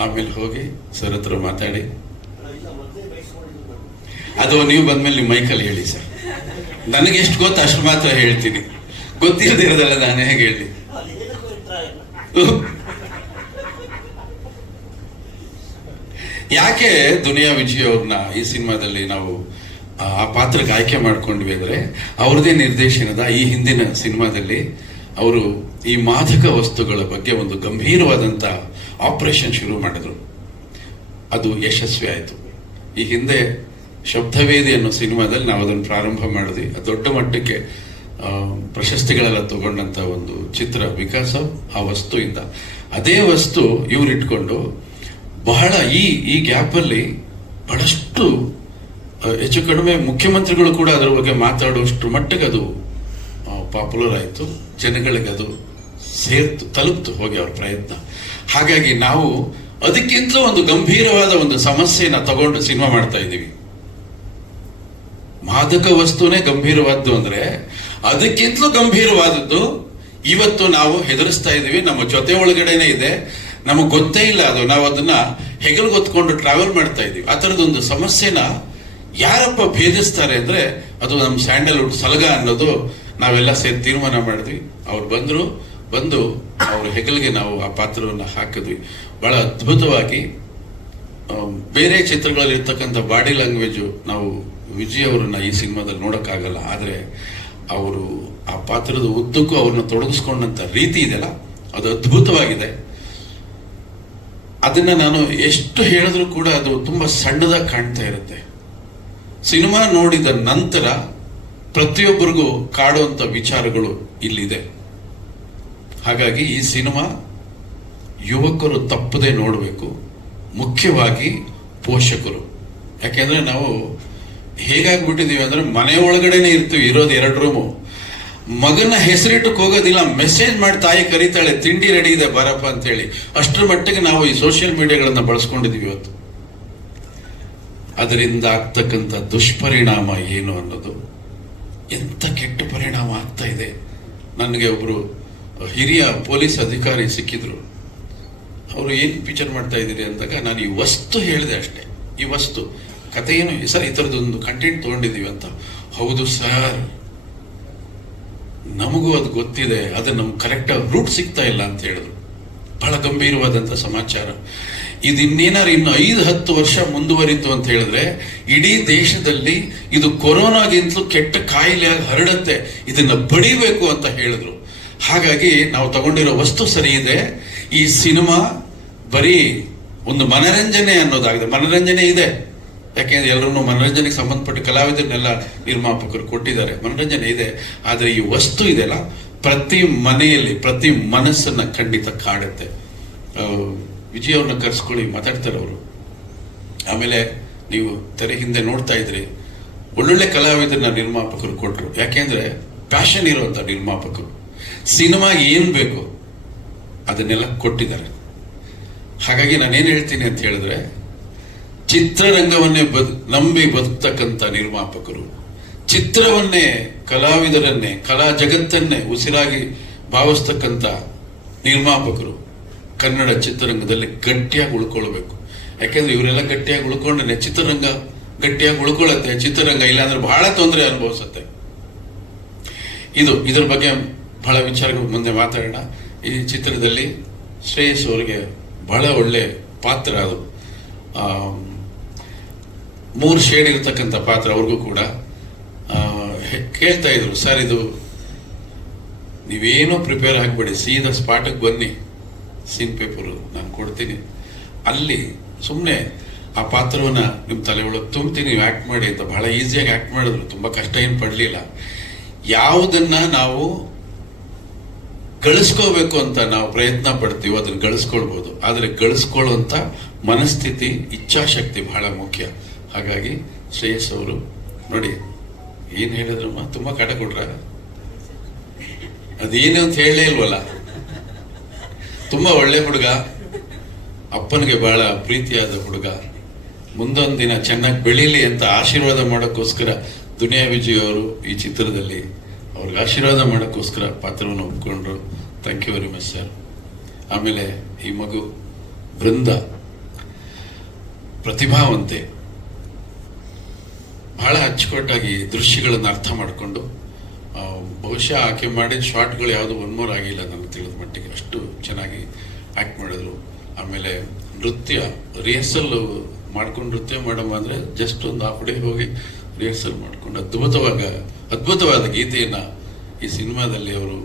ಆಮೇಲೆ ಹೋಗಿ ಸರ್ ಹತ್ರ ಮಾತಾಡಿ, ಅದು ನೀವು ಬಂದ್ಮೇಲೆ ನಿಮ್ಮ ಮೈಕಲ್ಲಿ ಹೇಳಿ ಸರ್, ನನಗೆ ಎಷ್ಟು ಗೊತ್ತು ಅಷ್ಟು ಮಾತ್ರ ಹೇಳ್ತೀನಿ, ಗೊತ್ತಿರದಿರೋದಲ್ಲ ನಾನು ಹೇಗೆ ಹೇಳಿ. ಯಾಕೆ ದುನಿಯಾ ವಿಜಯ್ ಅವ್ರನ್ನ ಈ ಸಿನಿಮಾದಲ್ಲಿ ನಾವು ಆ ಪಾತ್ರಕ್ಕೆ ಆಯ್ಕೆ ಮಾಡ್ಕೊಂಡ್ವಿ ಅಂದ್ರೆ, ಅವ್ರದೇ ನಿರ್ದೇಶನದ ಈ ಹಿಂದಿನ ಸಿನಿಮಾದಲ್ಲಿ ಅವರು ಈ ಮಾದಕ ವಸ್ತುಗಳ ಬಗ್ಗೆ ಒಂದು ಗಂಭೀರವಾದಂತ ಆಪರೇಷನ್ ಶುರು ಮಾಡಿದ್ರು. ಅದು ಯಶಸ್ವಿ ಆಯಿತು. ಈ ಹಿಂದೆ ಶಬ್ದವೇದಿ ಅನ್ನೋ ಸಿನಿಮಾದಲ್ಲಿ ನಾವು ಅದನ್ನು ಪ್ರಾರಂಭ ಮಾಡಿದ್ವಿ. ದೊಡ್ಡ ಮಟ್ಟಕ್ಕೆ ಪ್ರಶಸ್ತಿಗಳೆಲ್ಲ ತಗೊಂಡಂತ ಒಂದು ಚಿತ್ರ ಬಿಕಾಸ್ ಆಫ್ ಆ ವಸ್ತುವಿಂದ. ಅದೇ ವಸ್ತು ಇವ್ರು ಇಟ್ಕೊಂಡು ಬಹಳ ಈ ಗ್ಯಾಪ್ ಅಲ್ಲಿ ಬಹಳಷ್ಟು ಹೆಚ್ಚು ಕಡಿಮೆ ಮುಖ್ಯಮಂತ್ರಿಗಳು ಕೂಡ ಅದರ ಬಗ್ಗೆ ಮಾತಾಡುವಷ್ಟು ಮಟ್ಟಿಗೆ ಅದು ಪಾಪ್ಯುಲರ್ ಆಯಿತು. ಜನಗಳಿಗೆ ಅದು ತಲುಪ್ತು ಹೋಗಿ ಅವ್ರ ಪ್ರಯತ್ನ. ಹಾಗಾಗಿ ನಾವು ಅದಕ್ಕಿಂತಲೂ ಒಂದು ಗಂಭೀರವಾದ ಒಂದು ಸಮಸ್ಯೆನ ತಗೊಂಡು ಸಿನಿಮಾ ಮಾಡ್ತಾ ಇದ್ದೀವಿ. ಮಾದಕ ವಸ್ತುನೇ ಗಂಭೀರವಾದ್ದು ಅಂದ್ರೆ ಅದಕ್ಕಿಂತಲೂ ಗಂಭೀರವಾದದ್ದು ಇವತ್ತು ನಾವು ಹೆದರಿಸ್ತಾ ಇದ್ದೀವಿ. ನಮ್ಮ ಜೊತೆ ಒಳಗಡೆನೆ ಇದೆ, ನಮಗೆ ಗೊತ್ತೇ ಇಲ್ಲ ಅದು. ನಾವು ಅದನ್ನ ಹೆಗಲ್ಗೊತ್ಕೊಂಡು ಟ್ರಾವೆಲ್ ಮಾಡ್ತಾ ಇದ್ದೀವಿ. ಆ ಥರದೊಂದು ಸಮಸ್ಯೆನ ಯಾರಪ್ಪ ಭೇದಿಸ್ತಾರೆ ಅಂದ್ರೆ ಅದು ನಮ್ಮ ಸ್ಯಾಂಡಲ್ವುಡ್ ಸಲಗ ಅನ್ನೋದು ನಾವೆಲ್ಲ ಸೇರಿ ತೀರ್ಮಾನ ಮಾಡಿದ್ವಿ. ಅವ್ರು ಬಂದು ಅವ್ರ ಹೆಗಲಿಗೆ ನಾವು ಆ ಪಾತ್ರವನ್ನು ಹಾಕಿದ್ವಿ. ಬಹಳ ಅದ್ಭುತವಾಗಿ ಬೇರೆ ಚಿತ್ರಗಳಲ್ಲಿ ಇರ್ತಕ್ಕಂಥ ಬಾಡಿ ಲ್ಯಾಂಗ್ವೇಜ್ ನಾವು ವಿಜಯ್ ಅವರನ್ನ ಈ ಸಿನಿಮಾದಲ್ಲಿ ನೋಡೋಕ್ಕಾಗಲ್ಲ. ಆದರೆ ಅವರು ಆ ಪಾತ್ರದ ಉದ್ದಕ್ಕೂ ಅವ್ರನ್ನ ತೊಡಗಿಸ್ಕೊಂಡಂತ ರೀತಿ ಇದೆಯಲ್ಲ, ಅದು ಅದ್ಭುತವಾಗಿದೆ. ಅದನ್ನ ನಾನು ಎಷ್ಟು ಹೇಳಿದ್ರು ಕೂಡ ಅದು ತುಂಬಾ ಸಣ್ಣದಾಗಿ ಕಾಣ್ತಾ ಇರುತ್ತೆ. ಸಿನಿಮಾ ನೋಡಿದ ನಂತರ ಪ್ರತಿಯೊಬ್ಬರಿಗೂ ಕಾಡುವಂತ ವಿಚಾರಗಳು ಇಲ್ಲಿದೆ. ಹಾಗಾಗಿ ಈ ಸಿನಿಮಾ ಯುವಕರು ತಪ್ಪದೆ ನೋಡಬೇಕು, ಮುಖ್ಯವಾಗಿ ಪೋಷಕರು. ಯಾಕೆಂದ್ರೆ ನಾವು ಹೇಗಾಗ್ಬಿಟ್ಟಿದೀವಿ ಅಂದ್ರೆ ಮನೆ ಒಳಗಡೆನೆ ಇರ್ತೀವಿ, ಇರೋದು 2 ರೂಮು. ಮಗನ ಹೆಸರಿಟ್ಟಕ್ಕೆ ಹೋಗೋದಿಲ್ಲ, ಮೆಸೇಜ್ ಮಾಡಿ ತಾಯಿ ಕರೀತಾಳೆ ತಿಂಡಿ ರೆಡಿ ಇದೆ ಬರಪ್ಪ ಅಂತ ಹೇಳಿ. ಅಷ್ಟರ ಮಟ್ಟಿಗೆ ನಾವು ಈ ಸೋಷಿಯಲ್ ಮೀಡಿಯಾಗಳನ್ನ ಬಳಸ್ಕೊಂಡಿದೀವಿ ಇವತ್ತು. ಅದರಿಂದ ಆಗ್ತಕ್ಕಂಥ ದುಷ್ಪರಿಣಾಮ ಏನು ಅನ್ನೋದು, ಎಂತ ಕೆಟ್ಟ ಪರಿಣಾಮ ಆಗ್ತಾ ಇದೆ. ನನಗೆ ಒಬ್ರು ಹಿರಿಯ ಪೊಲೀಸ್ ಅಧಿಕಾರಿ ಸಿಕ್ಕಿದ್ರು. ಅವರು ಏನ್ ಪಿಕ್ಚರ್ ಮಾಡ್ತಾ ಇದ್ದೀರಿ ಅಂದಾಗ ನಾನು ಈ ವಸ್ತು ಹೇಳಿದೆ ಅಷ್ಟೇ. ಈ ವಸ್ತು ಕತೆ ಏನು ಸರ್, ಈ ಥರದೊಂದು ಕಂಟೆಂಟ್ ತಗೊಂಡಿದೀವಿ ಅಂತ. ಹೌದು ಸರ್, ನಮಗೂ ಅದು ಗೊತ್ತಿದೆ, ಅದು ನಮ್ಗೆ ಕರೆಕ್ಟ್ ರೂಟ್ ಸಿಗ್ತಾ ಇಲ್ಲ ಅಂತ ಹೇಳಿದ್ರು. ಬಹಳ ಗಂಭೀರವಾದಂತ ಸಮಾಚಾರ. ಇದು ಇನ್ನೇನಾರು ಇನ್ನು 5-10 ವರ್ಷ ಮುಂದುವರಿತು ಅಂತ ಹೇಳಿದ್ರೆ ಇಡೀ ದೇಶದಲ್ಲಿ ಇದು ಕೊರೋನಾಗಿಂತಲೂ ಕೆಟ್ಟ ಕಾಯಿಲೆಯಾಗಿ ಹರಡುತ್ತೆ, ಇದನ್ನ ಬಡಿಬೇಕು ಅಂತ ಹೇಳಿದ್ರು. ಹಾಗಾಗಿ ನಾವು ತಗೊಂಡಿರೋ ವಸ್ತು ಸರಿ ಇದೆ. ಈ ಸಿನಿಮಾ ಬರೀ ಒಂದು ಮನರಂಜನೆ ಅನ್ನೋದಾಗಿದೆ. ಮನರಂಜನೆ ಇದೆ, ಯಾಕೆಂದ್ರೆ ಎಲ್ಲರನ್ನು ಮನರಂಜನೆಗೆ ಸಂಬಂಧಪಟ್ಟ ಕಲಾವಿದರನ್ನೆಲ್ಲ ನಿರ್ಮಾಪಕರು ಕೊಟ್ಟಿದ್ದಾರೆ, ಮನರಂಜನೆ ಇದೆ. ಆದ್ರೆ ಈ ವಸ್ತು ಇದೆಯಲ್ಲ, ಪ್ರತಿ ಮನೆಯಲ್ಲಿ ಪ್ರತಿ ಮನಸ್ಸನ್ನ ಖಂಡಿತ ಕಾಡುತ್ತೆ. ವಿಜಯ್ ಅವ್ರನ್ನ ಕರ್ಸ್ಕೊಳ್ಳಿ, ಮಾತಾಡ್ತಾರೆ ಅವರು. ಆಮೇಲೆ ನೀವು ತೆರೆ ಹಿಂದೆ ನೋಡ್ತಾ ಇದ್ರಿ, ಒಳ್ಳೊಳ್ಳೆ ಕಲಾವಿದರನ್ನ ನಿರ್ಮಾಪಕರು ಕೊಟ್ರು. ಯಾಕೆಂದ್ರೆ ಪ್ಯಾಷನ್ ಇರುವಂತ ನಿರ್ಮಾಪಕರು ಸಿನಿಮಾ ಏನ್ ಬೇಕು ಅದನ್ನೆಲ್ಲ ಕೊಟ್ಟಿದ್ದಾರೆ. ಹಾಗಾಗಿ ನಾನೇನ್ ಹೇಳ್ತೀನಿ ಅಂತ ಹೇಳಿದ್ರೆ, ಚಿತ್ರರಂಗವನ್ನೇ ನಂಬಿ ಬದುಕ್ತಕ್ಕಂಥ ನಿರ್ಮಾಪಕರು, ಚಿತ್ರವನ್ನೇ, ಕಲಾವಿದರನ್ನೇ, ಕಲಾ ಜಗತ್ತನ್ನೇ ಉಸಿರಾಗಿ ಭಾವಿಸ್ತಕ್ಕಂಥ ನಿರ್ಮಾಪಕರು ಕನ್ನಡ ಚಿತ್ರರಂಗದಲ್ಲಿ ಗಟ್ಟಿಯಾಗಿ ಉಳ್ಕೊಳ್ಬೇಕು. ಯಾಕೆಂದ್ರೆ ಇವರೆಲ್ಲ ಗಟ್ಟಿಯಾಗಿ ಉಳ್ಕೊಂಡ್ರೆ ಚಿತ್ರರಂಗ ಗಟ್ಟಿಯಾಗಿ ಉಳ್ಕೊಳ್ಳುತ್ತೆ. ಚಿತ್ರರಂಗ ಇಲ್ಲಾಂದ್ರೆ ಬಹಳ ತೊಂದರೆ ಅನುಭವಿಸುತ್ತೆ. ಇದ್ರ ಬಗ್ಗೆ ಬಹಳ ವಿಚಾರಗಳು ಮುಂದೆ ಮಾತಾಡೋಣ. ಈ ಚಿತ್ರದಲ್ಲಿ ಶ್ರೇಯಸ್ ಅವರಿಗೆ ಬಹಳ ಒಳ್ಳೆ ಪಾತ್ರ. ಅದು 3 ಶೇಡ್ ಇರತಕ್ಕಂಥ ಪಾತ್ರ. ಅವ್ರಿಗೂ ಕೂಡ ಕೇಳ್ತಾ ಇದ್ರು, ಸರ್ ಇದು ನೀವೇನೋ ಪ್ರಿಪೇರ್ ಆಗ್ಬೇಡಿ, ಸೀದಾ ಸ್ಪಾಟಕ್ಕೆ ಬನ್ನಿ, ಸೀನ್ ಪೇಪರ್ ನಾನು ಕೊಡ್ತೀನಿ, ಅಲ್ಲಿ ಸುಮ್ಮನೆ ಆ ಪಾತ್ರವನ್ನ ನಿಮ್ಮ ತಲೆ ಒಳಗೆ ತುಂಬ್ತೀನಿ, ನೀವು ಆಕ್ಟ್ ಮಾಡಿ ಅಂತ ಬಹಳ ಈಸಿಯಾಗಿ ಆಕ್ಟ್ ಮಾಡಿದ್ರು, ತುಂಬಾ ಕಷ್ಟ ಏನು ಪಡಲಿಲ್ಲ. ಯಾವುದನ್ನ ನಾವು ಗಳಿಸ್ಕೋಬೇಕು ಅಂತ ನಾವು ಪ್ರಯತ್ನ ಪಡ್ತೀವೋ ಅದನ್ನ ಗಳಿಸ್ಕೊಳ್ಬಹುದು, ಆದ್ರೆ ಗಳಿಸ್ಕೊಳ್ಳುವಂತ ಮನಸ್ಥಿತಿ, ಇಚ್ಛಾಶಕ್ತಿ ಬಹಳ ಮುಖ್ಯ. ಹಾಗಾಗಿ ಶ್ರೇಯಸ್ ಅವರು ನೋಡಿ ಏನ್ ಹೇಳಿದ್ರಮ್ಮ, ತುಂಬಾ ಕಾಟ ಕೊಟ್ರ, ಅದೇನು ಅಂತ ಹೇಳಲೇ ಇಲ್ವಲ್ಲ. ತುಂಬಾ ಒಳ್ಳೆ ಹುಡುಗ, ಅಪ್ಪನಿಗೆ ಬಹಳ ಪ್ರೀತಿಯಾದ ಹುಡುಗ, ಮುಂದೊಂದು ದಿನ ಚೆನ್ನಾಗಿ ಬೆಳೀಲಿ ಅಂತ ಆಶೀರ್ವಾದ ಮಾಡೋಕ್ಕೋಸ್ಕರ ದುನಿಯಾ ವಿಜಯ್ ಅವರು ಈ ಚಿತ್ರದಲ್ಲಿ ಅವ್ರಿಗೆ ಆಶೀರ್ವಾದ ಮಾಡೋಕ್ಕೋಸ್ಕರ ಪಾತ್ರವನ್ನು ಒಪ್ಕೊಂಡ್ರು. Thank you very much sir. ಆಮೇಲೆ ಈ ಮಗು ಬೃಂದ ಪ್ರತಿಭಾವಂತೆ, ಬಹಳ ಅಚ್ಚುಕಟ್ಟಾಗಿ ದೃಶ್ಯಗಳನ್ನು ಅರ್ಥ ಮಾಡಿಕೊಂಡು, ಬಹುಶಃ ಆಕೆ ಮಾಡಿದ ಶಾರ್ಟ್ಗಳು ಯಾವುದು ಒನ್ಮೋರ್ ಆಗಿಲ್ಲ ನನಗೆ ತಿಳಿದ ಮಟ್ಟಿಗೆ, ಅಷ್ಟು ಚೆನ್ನಾಗಿ ಆಕ್ಟ್ ಮಾಡಿದ್ರು. ಆಮೇಲೆ ನೃತ್ಯ ರಿಹರ್ಸಲ್ ಮಾಡ್ಕೊಂಡು ನೃತ್ಯ ಮಾಡಮ್ಮ ಅಂದ್ರೆ ಜಸ್ಟ್ ಒಂದು ಹಾಫ್ ಡೇ ಹೋಗಿ ರಿಹರ್ಸಲ್ ಮಾಡ್ಕೊಂಡು ಅದ್ಭುತವಾದ ಗೀತೆಯನ್ನ ಈ ಸಿನಿಮಾದಲ್ಲಿ ಅವರು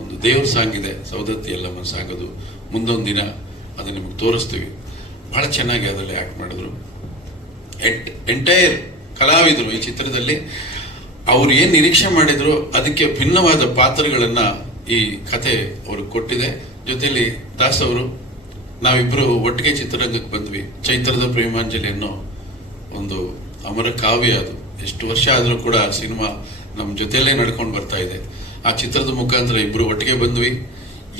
ಒಂದು ದೇವ್ರ ಸಾಂಗ್ ಇದೆ, ಸೌದತ್ತಿ ಎಲ್ಲಮ್ಮ ಸಾಂಗ್, ಅದು ಮುಂದೊಂದು ದಿನ ಅದನ್ನ ನಿಮಗೆ ತೋರಿಸ್ತೀವಿ. ಬಹಳ ಚೆನ್ನಾಗಿ ಅದರಲ್ಲಿ ಆಕ್ಟ್ ಮಾಡಿದ್ರು. ಎಂಟೈರ್ ಕಲಾವಿದರು ಈ ಚಿತ್ರದಲ್ಲಿ ಅವ್ರು ಏನ್ ನಿರೀಕ್ಷೆ ಮಾಡಿದ್ರು ಅದಕ್ಕೆ ಭಿನ್ನವಾದ ಪಾತ್ರಗಳನ್ನ ಈ ಕತೆ ಅವ್ರಿಗೆ ಕೊಟ್ಟಿದೆ. ಜೊತೆಲಿ ದಾಸ್ ಅವರು, ನಾವಿಬ್ರು ಒಟ್ಟಿಗೆ ಚಿತ್ರರಂಗಕ್ಕೆ ಬಂದ್ವಿ. ಚೈತ್ರದ ಪ್ರೇಮಾಂಜಲಿ ಅನ್ನೋ ಒಂದು ಅಮರ ಕಾವ್ಯ, ಅದು ಎಷ್ಟು ವರ್ಷ ಆದ್ರೂ ಕೂಡ ಸಿನಿಮಾ ನಮ್ಮ ಜೊತೆಯಲ್ಲೇ ನಡ್ಕೊಂಡು ಬರ್ತಾ ಇದೆ. ಆ ಚಿತ್ರದ ಮುಖಾಂತರ ಇಬ್ರು ಒಟ್ಟಿಗೆ ಬಂದ್ವಿ.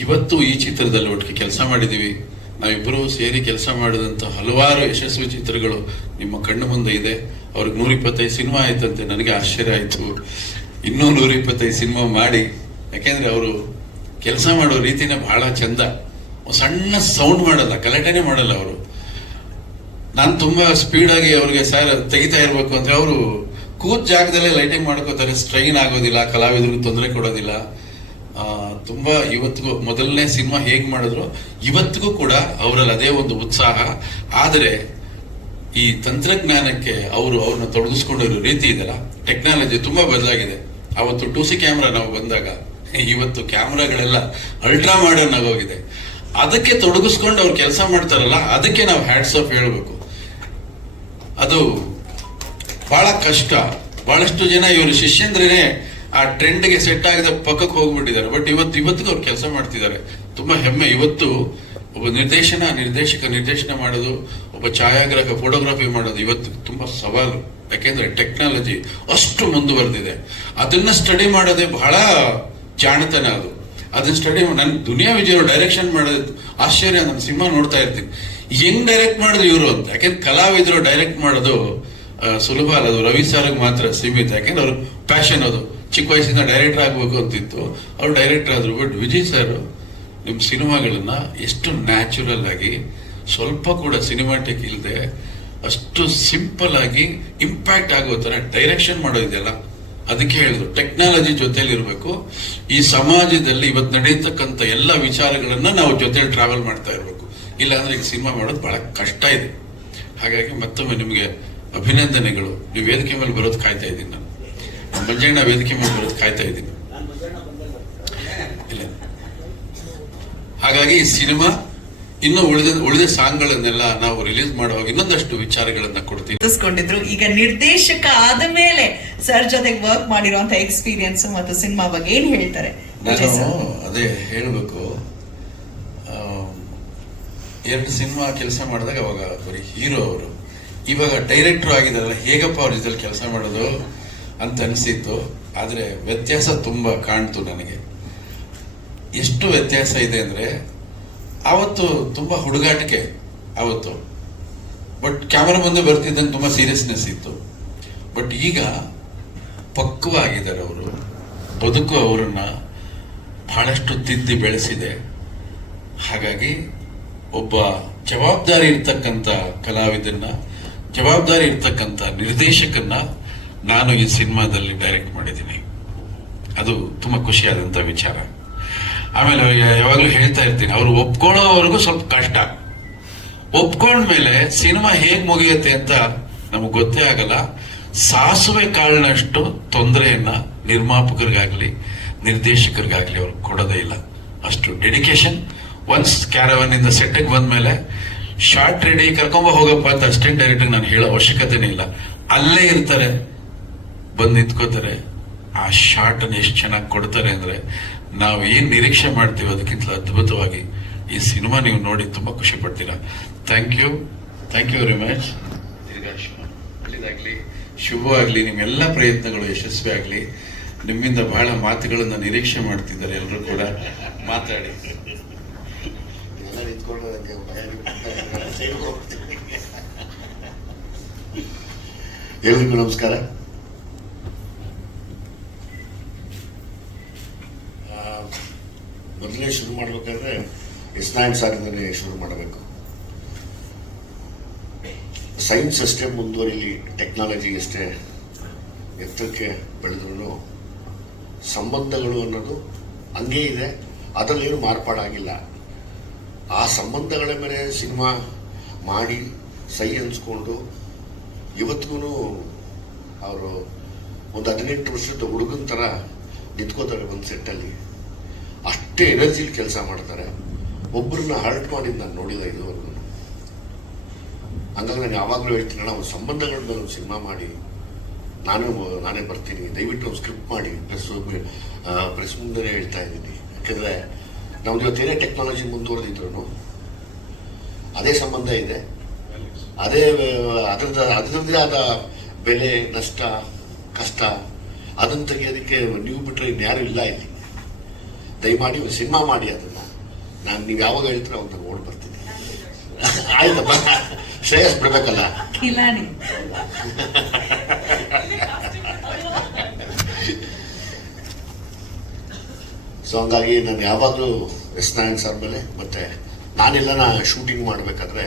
ಇವತ್ತು ಈ ಚಿತ್ರದಲ್ಲಿ ಒಟ್ಟಿಗೆ ಕೆಲಸ ಮಾಡಿದೀವಿ. ನಾವಿಬ್ಬರು ಸೇರಿ ಕೆಲಸ ಮಾಡಿದಂತ ಹಲವಾರು ಯಶಸ್ವಿ ಚಿತ್ರಗಳು ನಿಮ್ಮ ಕಣ್ಣು ಮುಂದೆ ಇದೆ. ಅವ್ರಿಗೆ 125 ಸಿನಿಮಾ ಆಯ್ತಂತೆ, ನನಗೆ ಆಶ್ಚರ್ಯ ಆಯ್ತು. ಇನ್ನೂ 125 ಸಿನಿಮಾ ಮಾಡಿ, ಯಾಕೆಂದ್ರೆ ಅವರು ಕೆಲಸ ಮಾಡೋ ರೀತಿನೇ ಬಹಳ ಚಂದ. ಸಣ್ಣ ಸೌಂಡ್ ಮಾಡಲ್ಲ, ಗಲಾಟೆನೆ ಮಾಡಲ್ಲ ಅವರು. ನಾನು ತುಂಬಾ ಸ್ಪೀಡ್ ಆಗಿ ಅವ್ರಿಗೆ ಸರ್ ತೆಗಿತಾ ಇರ್ಬೇಕು ಅಂದ್ರೆ ಅವರು ಕೂತ್ ಜಾಗದಲ್ಲೇ ಲೈಟಿಂಗ್ ಮಾಡ್ಕೋತಾರೆ, ಸ್ಟ್ರೈನ್ ಆಗೋದಿಲ್ಲ, ಕಲಾವಿದರಿಗೆ ತೊಂದರೆ ಕೊಡೋದಿಲ್ಲ. ತುಂಬಾ ಇವತ್ತಿಗೂ ಮೊದಲನೇ ಸಿನಿಮಾ ಹೇಗ್ ಮಾಡಿದ್ರು ಇವತ್ತಿಗೂ ಕೂಡ ಅವರಲ್ಲಿ ಅದೇ ಒಂದು ಉತ್ಸಾಹ. ಆದರೆ ಈ ತಂತ್ರಜ್ಞಾನಕ್ಕೆ ಅವ್ರನ್ನ ತೊಡಗಿಸ್ಕೊಂಡಿರೋ ರೀತಿ ಇದೆಲ್ಲ, ಟೆಕ್ನಾಲಜಿ ತುಂಬಾ ಬದಲಾಗಿದೆ. ಅವತ್ತು 2C ಕ್ಯಾಮ್ರಾ ನಾವು ಬಂದಾಗ, ಇವತ್ತು ಕ್ಯಾಮ್ರಾಗಳೆಲ್ಲ ಅಲ್ಟ್ರಾ ಮಾಡರ್ನ್ ಆಗೋಗಿದೆ. ಅದಕ್ಕೆ ತೊಡಗಿಸ್ಕೊಂಡು ಅವ್ರು ಕೆಲಸ ಮಾಡ್ತಾರಲ್ಲ, ಅದಕ್ಕೆ ನಾವು ಹ್ಯಾಟ್ಸ್ ಆಫ್ ಹೇಳ್ಬೇಕು. ಅದು ಬಹಳ ಕಷ್ಟ. ಬಹಳಷ್ಟು ಜನ ಇವರು ಶಿಷ್ಯಂದ್ರೇನೆ ಆ ಟ್ರೆಂಡ್ಗೆ ಸೆಟ್ ಆಗದ ಪಕ್ಕಕ್ಕೆ ಹೋಗ್ಬಿಟ್ಟಿದ್ದಾರೆ. ಬಟ್ ಇವತ್ತಿಗೂ ಅವ್ರು ಕೆಲಸ ಮಾಡ್ತಿದ್ದಾರೆ. ತುಂಬಾ ಹೆಮ್ಮೆ. ಇವತ್ತು ಒಬ್ಬ ನಿರ್ದೇಶನ ಮಾಡೋದು, ಒಬ್ಬ ಛಾಯಾಗ್ರಾಹಕ ಫೋಟೋಗ್ರಫಿ ಮಾಡೋದು ಇವತ್ತು ತುಂಬಾ ಸವಾಲು. ಯಾಕೆಂದ್ರೆ ಟೆಕ್ನಾಲಜಿ ಅಷ್ಟು ಮುಂದುವರೆದಿದೆ. ಅದನ್ನ ಸ್ಟಡಿ ಮಾಡೋದೇ ಬಹಳ ಜಾಣತನ. ಅದನ್ನ ಸ್ಟಡಿ ನನ್ ದುನಿಯಾ ವಿಜಯ್ ಡೈರೆಕ್ಷನ್ ಮಾಡೋದು ಆಶ್ಚರ್ಯ. ನಾನು ಸಿನಿಮಾ ನೋಡ್ತಾ ಇರ್ತೀನಿ, ಹೆಂಗ್ ಡೈರೆಕ್ಟ್ ಮಾಡಿದ್ರು ಇವರು ಅಂತ. ಯಾಕೆಂದ್ರೆ ಕಲಾವಿದರು ಡೈರೆಕ್ಟ್ ಮಾಡೋದು ಸುಲಭ ಅಲ್ಲ, ಅದು ರವಿ ಸರ್ಗೆ ಮಾತ್ರ ಸೀಮಿತ. ಯಾಕೆಂದ್ರೆ ಅವ್ರ ಪ್ಯಾಷನ್ ಅದು, ಚಿಕ್ಕ ವಯಸ್ಸಿಂದ ಡೈರೆಕ್ಟರ್ ಆಗ್ಬೇಕು ಅಂತಿತ್ತು, ಅವ್ರು ಡೈರೆಕ್ಟರ್ ಆದ್ರು. ಬಟ್ ವಿಜಯ್ ಸರ್ ನಿಮ್ ಸಿನಿಮಾಗಳನ್ನ ಎಷ್ಟು ನ್ಯಾಚುರಲ್ ಆಗಿ, ಸ್ವಲ್ಪ ಕೂಡ ಸಿನಿಮಾಟಿಕ್ ಇಲ್ಲದೆ ಅಷ್ಟು ಸಿಂಪಲ್ ಆಗಿ ಇಂಪ್ಯಾಕ್ಟ್ ಆಗೋ ತರ ಡೈರೆಕ್ಷನ್ ಮಾಡೋದಿದೆಯಲ್ಲ, ಅದಕ್ಕೆ ಹೇಳಿದ್ರು ಟೆಕ್ನಾಲಜಿ ಜೊತೆಲಿ ಇರಬೇಕು. ಈ ಸಮಾಜದಲ್ಲಿ ಇವತ್ತು ನಡೆಯತಕ್ಕಂಥ ಎಲ್ಲ ವಿಚಾರಗಳನ್ನ ನಾವು ಜೊತೆಲಿ ಟ್ರಾವೆಲ್ ಮಾಡ್ತಾ ಇರಬೇಕು. ಇಲ್ಲಾಂದ್ರೆ ಈಗ ಸಿನಿಮಾ ಮಾಡೋದು ಬಹಳ ಕಷ್ಟ ಇದೆ. ಹಾಗಾಗಿ ಮತ್ತೊಮ್ಮೆ ನಿಮಗೆ ಅಭಿನಂದನೆಗಳು. ನೀವು ವೇದಿಕೆ ಮೇಲೆ ಬರೋದು ಕಾಯ್ತಾ ಇದ್ದೀನಿ. ನಾನು ಮಂಜಣ್ಣ ವೇದಿಕೆ ಮೇಲೆ ಬರೋದು ಕಾಯ್ತಾ ಇದ್ದೀನಿ. ಇಲ್ಲ, ಹಾಗಾಗಿ ಈ ಸಿನಿಮಾ ಇನ್ನು ಉಳಿದ ಸಾಂಗ್ಗಳನ್ನೆಲ್ಲ ನಾವು ರಿಲೀಸ್ ಮಾಡುವಾಗ ಇನ್ನೊಂದಷ್ಟು ವಿಚಾರಗಳನ್ನ ಕೊಡ್ತೀವಿ. ಗುರುತಿಸ್ಕೊಂಡಿದ್ರು. ಈಗ ನಿರ್ದೇಶಕ ಆದ ಮೇಲೆ ಸರ್ ಜೊತೆಗೆ ವರ್ಕ್ ಮಾಡಿರುವಂತ ಎಕ್ಸ್ಪೀರಿಯನ್ಸ್ ಮತ್ತು ಸಿನಿಮಾ ಬಗ್ಗೆ ಏನ್ ಹೇಳ್ತಾರೆ? ನಾನು ಅದೇ ಹೇಳ್ಬೇಕು, 2 ಸಿನಿಮಾ ಕೆಲಸ ಮಾಡಿದಾಗ ಅವಾಗ ಬರೀ ಹೀರೋ ಅವರು, ಇವಾಗ ಡೈರೆಕ್ಟರ್ ಆಗಿದಾರಲ್ಲ, ಹೇಗಪ್ಪ ಅವ್ರ ಜೊತೆ ಕೆಲಸ ಮಾಡೋದು ಅಂತ ಅನಿಸಿತ್ತು. ಆದ್ರೆ ವ್ಯತ್ಯಾಸ ತುಂಬಾ ಕಾಣ್ತು ನನಗೆ. ಎಷ್ಟು ವ್ಯತ್ಯಾಸ ಇದೆ ಅಂದ್ರೆ, ಆವತ್ತು ತುಂಬಾ ಹುಡುಗಾಟಿಕೆ ಆವತ್ತು, ಬಟ್ ಕ್ಯಾಮರಾ ಮುಂದೆ ಬರ್ತಿದ್ದಂಗೆ ತುಂಬಾ ಸೀರಿಯಸ್ನೆಸ್ ಇತ್ತು. ಬಟ್ ಈಗ ಪಕ್ವವಾಗಿದ್ದಾರೆ ಅವರು. ಬದುಕು ಅವರನ್ನ ಬಹಳಷ್ಟು ತಿದ್ದಿ ಬೆಳೆಸಿದೆ. ಹಾಗಾಗಿ ಒಬ್ಬ ಜವಾಬ್ದಾರಿ ಇರ್ತಕ್ಕಂಥ ಕಲಾವಿದನ್ನ, ಜವಾಬ್ದಾರಿ ಇರ್ತಕ್ಕಂಥ ನಿರ್ದೇಶಕನ್ನ ನಾನು ಈ ಸಿನಿಮಾದಲ್ಲಿ ಡೈರೆಕ್ಟ್ ಮಾಡಿದ್ದೀನಿ. ಅದು ತುಂಬಾ ಖುಷಿಯಾದಂತ ವಿಚಾರ. ಆಮೇಲೆ ಯಾವಾಗಲೂ ಹೇಳ್ತಾ ಇರ್ತೀನಿ, ಅವ್ರು ಒಪ್ಕೊಳ್ಳೋವರೆಗೂ ಸ್ವಲ್ಪ ಕಷ್ಟ. ಒಪ್ಕೊಂಡ್ಮೇಲೆ ಸಿನಿಮಾ ಹೇಗ್ ಮುಗಿಯುತ್ತೆ ಅಂತ ನಮಗ್ ಗೊತ್ತೇ ಆಗಲ್ಲ. ಸಾಸುವೆ ಕಾಳಿನಷ್ಟು ತೊಂದರೆಯನ್ನ ನಿರ್ಮಾಪಕರಿಗಾಗ್ಲಿ ನಿರ್ದೇಶಕರಿಗಾಗ್ಲಿ ಅವ್ರು ಕೊಡೋದೇ ಇಲ್ಲ. ಅಷ್ಟು ಡೆಡಿಕೇಶನ್. ಒನ್ಸ್ ಕ್ಯಾರವನ್ ಇಂದ ಸೆಟ್ಗೆ ಬಂದ್ಮೇಲೆ ಶಾರ್ಟ್ ರೆಡಿ ಕರ್ಕೊಂಬ ಹೋಗಪ್ಪ ಅಂತ ಅಸಿಸ್ಟೆಂಟ್ ಡೈರೆಕ್ಟರ್ ನಾನು ಹೇಳೋ ಅವಶ್ಯಕತೆನೇ ಇಲ್ಲ. ಅಲ್ಲೇ ಇರ್ತಾರೆ, ಬಂದು ನಿಂತ್ಕೋತಾರೆ. ಆ ಶಾರ್ಟ್ ಅನ್ನು ಎಷ್ಟು ಚೆನ್ನಾಗಿ ಕೊಡ್ತಾರೆ ಅಂದ್ರೆ ನಾವು ಏನ್ ನಿರೀಕ್ಷೆ ಮಾಡ್ತೀವಿ ಅದಕ್ಕಿಂತ ಅದ್ಭುತವಾಗಿ ಈ ಸಿನಿಮಾ ನೀವು ನೋಡಿ ತುಂಬಾ ಖುಷಿ ಪಡ್ತೀರಾ. Thank you very much. ಒಳ್ಳೆದಾಗ್ಲಿ, ಶುಭವಾಗ್ಲಿ, ನಿಮ್ಮೆಲ್ಲ ಪ್ರಯತ್ನಗಳು ಯಶಸ್ವಿ ಆಗ್ಲಿ. ನಿಮ್ಮಿಂದ ಬಹಳ ಮಾತುಗಳನ್ನ ನಿರೀಕ್ಷೆ ಮಾಡ್ತಿದ್ದಾರೆ ಎಲ್ಲರೂ ಕೂಡ. ಮಾತಾಡಿ. ಎಲ್ಲ ನಿಂತ್ಕೊಂಡು ನನಗೆ ಭಯ ಎಲ್ರಿಗೂ ನಮಸ್ಕಾರ. ಮೊದಲೇ ಶುರು ಮಾಡಬೇಕಾದ್ರೆ ಎಸ್9 ಸಾಲಿಂದನೇ ಶುರು ಮಾಡಬೇಕು. ಸೈನ್ಸ್ ಅಷ್ಟೇ ಮುಂದುವರಿಲಿ, ಟೆಕ್ನಾಲಜಿ ಎಷ್ಟೇ ಎತ್ತರಕ್ಕೆ ಬೆಳೆದ್ರೂ ಸಂಬಂಧಗಳು ಅನ್ನೋದು ಹಂಗೇ ಇದೆ, ಅದರಲ್ಲೇನು ಮಾರ್ಪಾಡಾಗಿಲ್ಲ. ಆ ಸಂಬಂಧಗಳ ಮೇಲೆ ಸಿನಿಮಾ ಮಾಡಿ ಸೈ ಅನ್ಸ್ಕೊಂಡು ಇವತ್ತಿಗೂ ಅವರು ಒಂದು 18 ವರ್ಷದ ಹುಡುಗನ ಥರ ನಿಂತ್ಕೋತಾರೆ ಒಂದು ಸೆಟ್ಟಲ್ಲಿ. ಅಷ್ಟೇ ಎನರ್ಜಿಲಿ ಕೆಲಸ ಮಾಡ್ತಾರೆ. ಒಬ್ಬರನ್ನ ಹರ್ಟ್ ಮಾಡಿದ್ದು ನಾನು ನೋಡಿಲ್ಲ ಇದುವರೆಗೂ. ಹಂಗಾಗಿ ನಾನು ಯಾವಾಗಲೂ ಹೇಳ್ತೀನಿ, ನಾವು ಸಂಬಂಧಗಳ ಮೇಲೆ ಒಂದು ಸಿನಿಮಾ ಮಾಡಿ ನಾನೇ ಬರ್ತೀನಿ, ದಯವಿಟ್ಟು ಒಂದು ಸ್ಕ್ರಿಪ್ಟ್ ಮಾಡಿ ಪ್ರೆಸ್ ಮುಂದೆ ಹೇಳ್ತಾ ಇದ್ದೀನಿ. ಯಾಕೆಂದರೆ ನಮ್ದು ಇವತ್ತೇನೇ ಟೆಕ್ನಾಲಜಿ ಮುಂದುವರೆದಿದ್ರು ಅದೇ ಸಂಬಂಧ ಇದೆ, ಅದೇ ಅದರದ್ದೇ ಆದ ಬೆಲೆ, ನಷ್ಟ, ಕಷ್ಟ. ಅದನ್ನು ತೆಗಿಯೋದಕ್ಕೆ ನೀವು ಬಿಟ್ಟರೆ ಇನ್ಯಾರು ಇಲ್ಲ ಇಲ್ಲಿ. ದಯಮಾಡಿ ಒಂದು ಸಿನಿಮಾ ಮಾಡಿ ಅದನ್ನು. ನೀವು ಯಾವಾಗ ಹೇಳ್ತೀರ ಅವಾಗ ಓಡ್ ಬರ್ತೀನಿ. ಆಯ್ತಪ್ಪ, ಶ್ರೇಯಸ್ ಬಿಡ್ಬೇಕಲ್ಲ. ಕಿಲಾನಿ ಸೊ ಹಂಗಾಗಿ ನಾನು ಯಾವಾಗಲೂ ಎಸ್9 ಸರ್ ಮೇಲೆ, ಮತ್ತೆ ನಾನೆಲ್ಲ ಶೂಟಿಂಗ್ ಮಾಡಬೇಕಾದ್ರೆ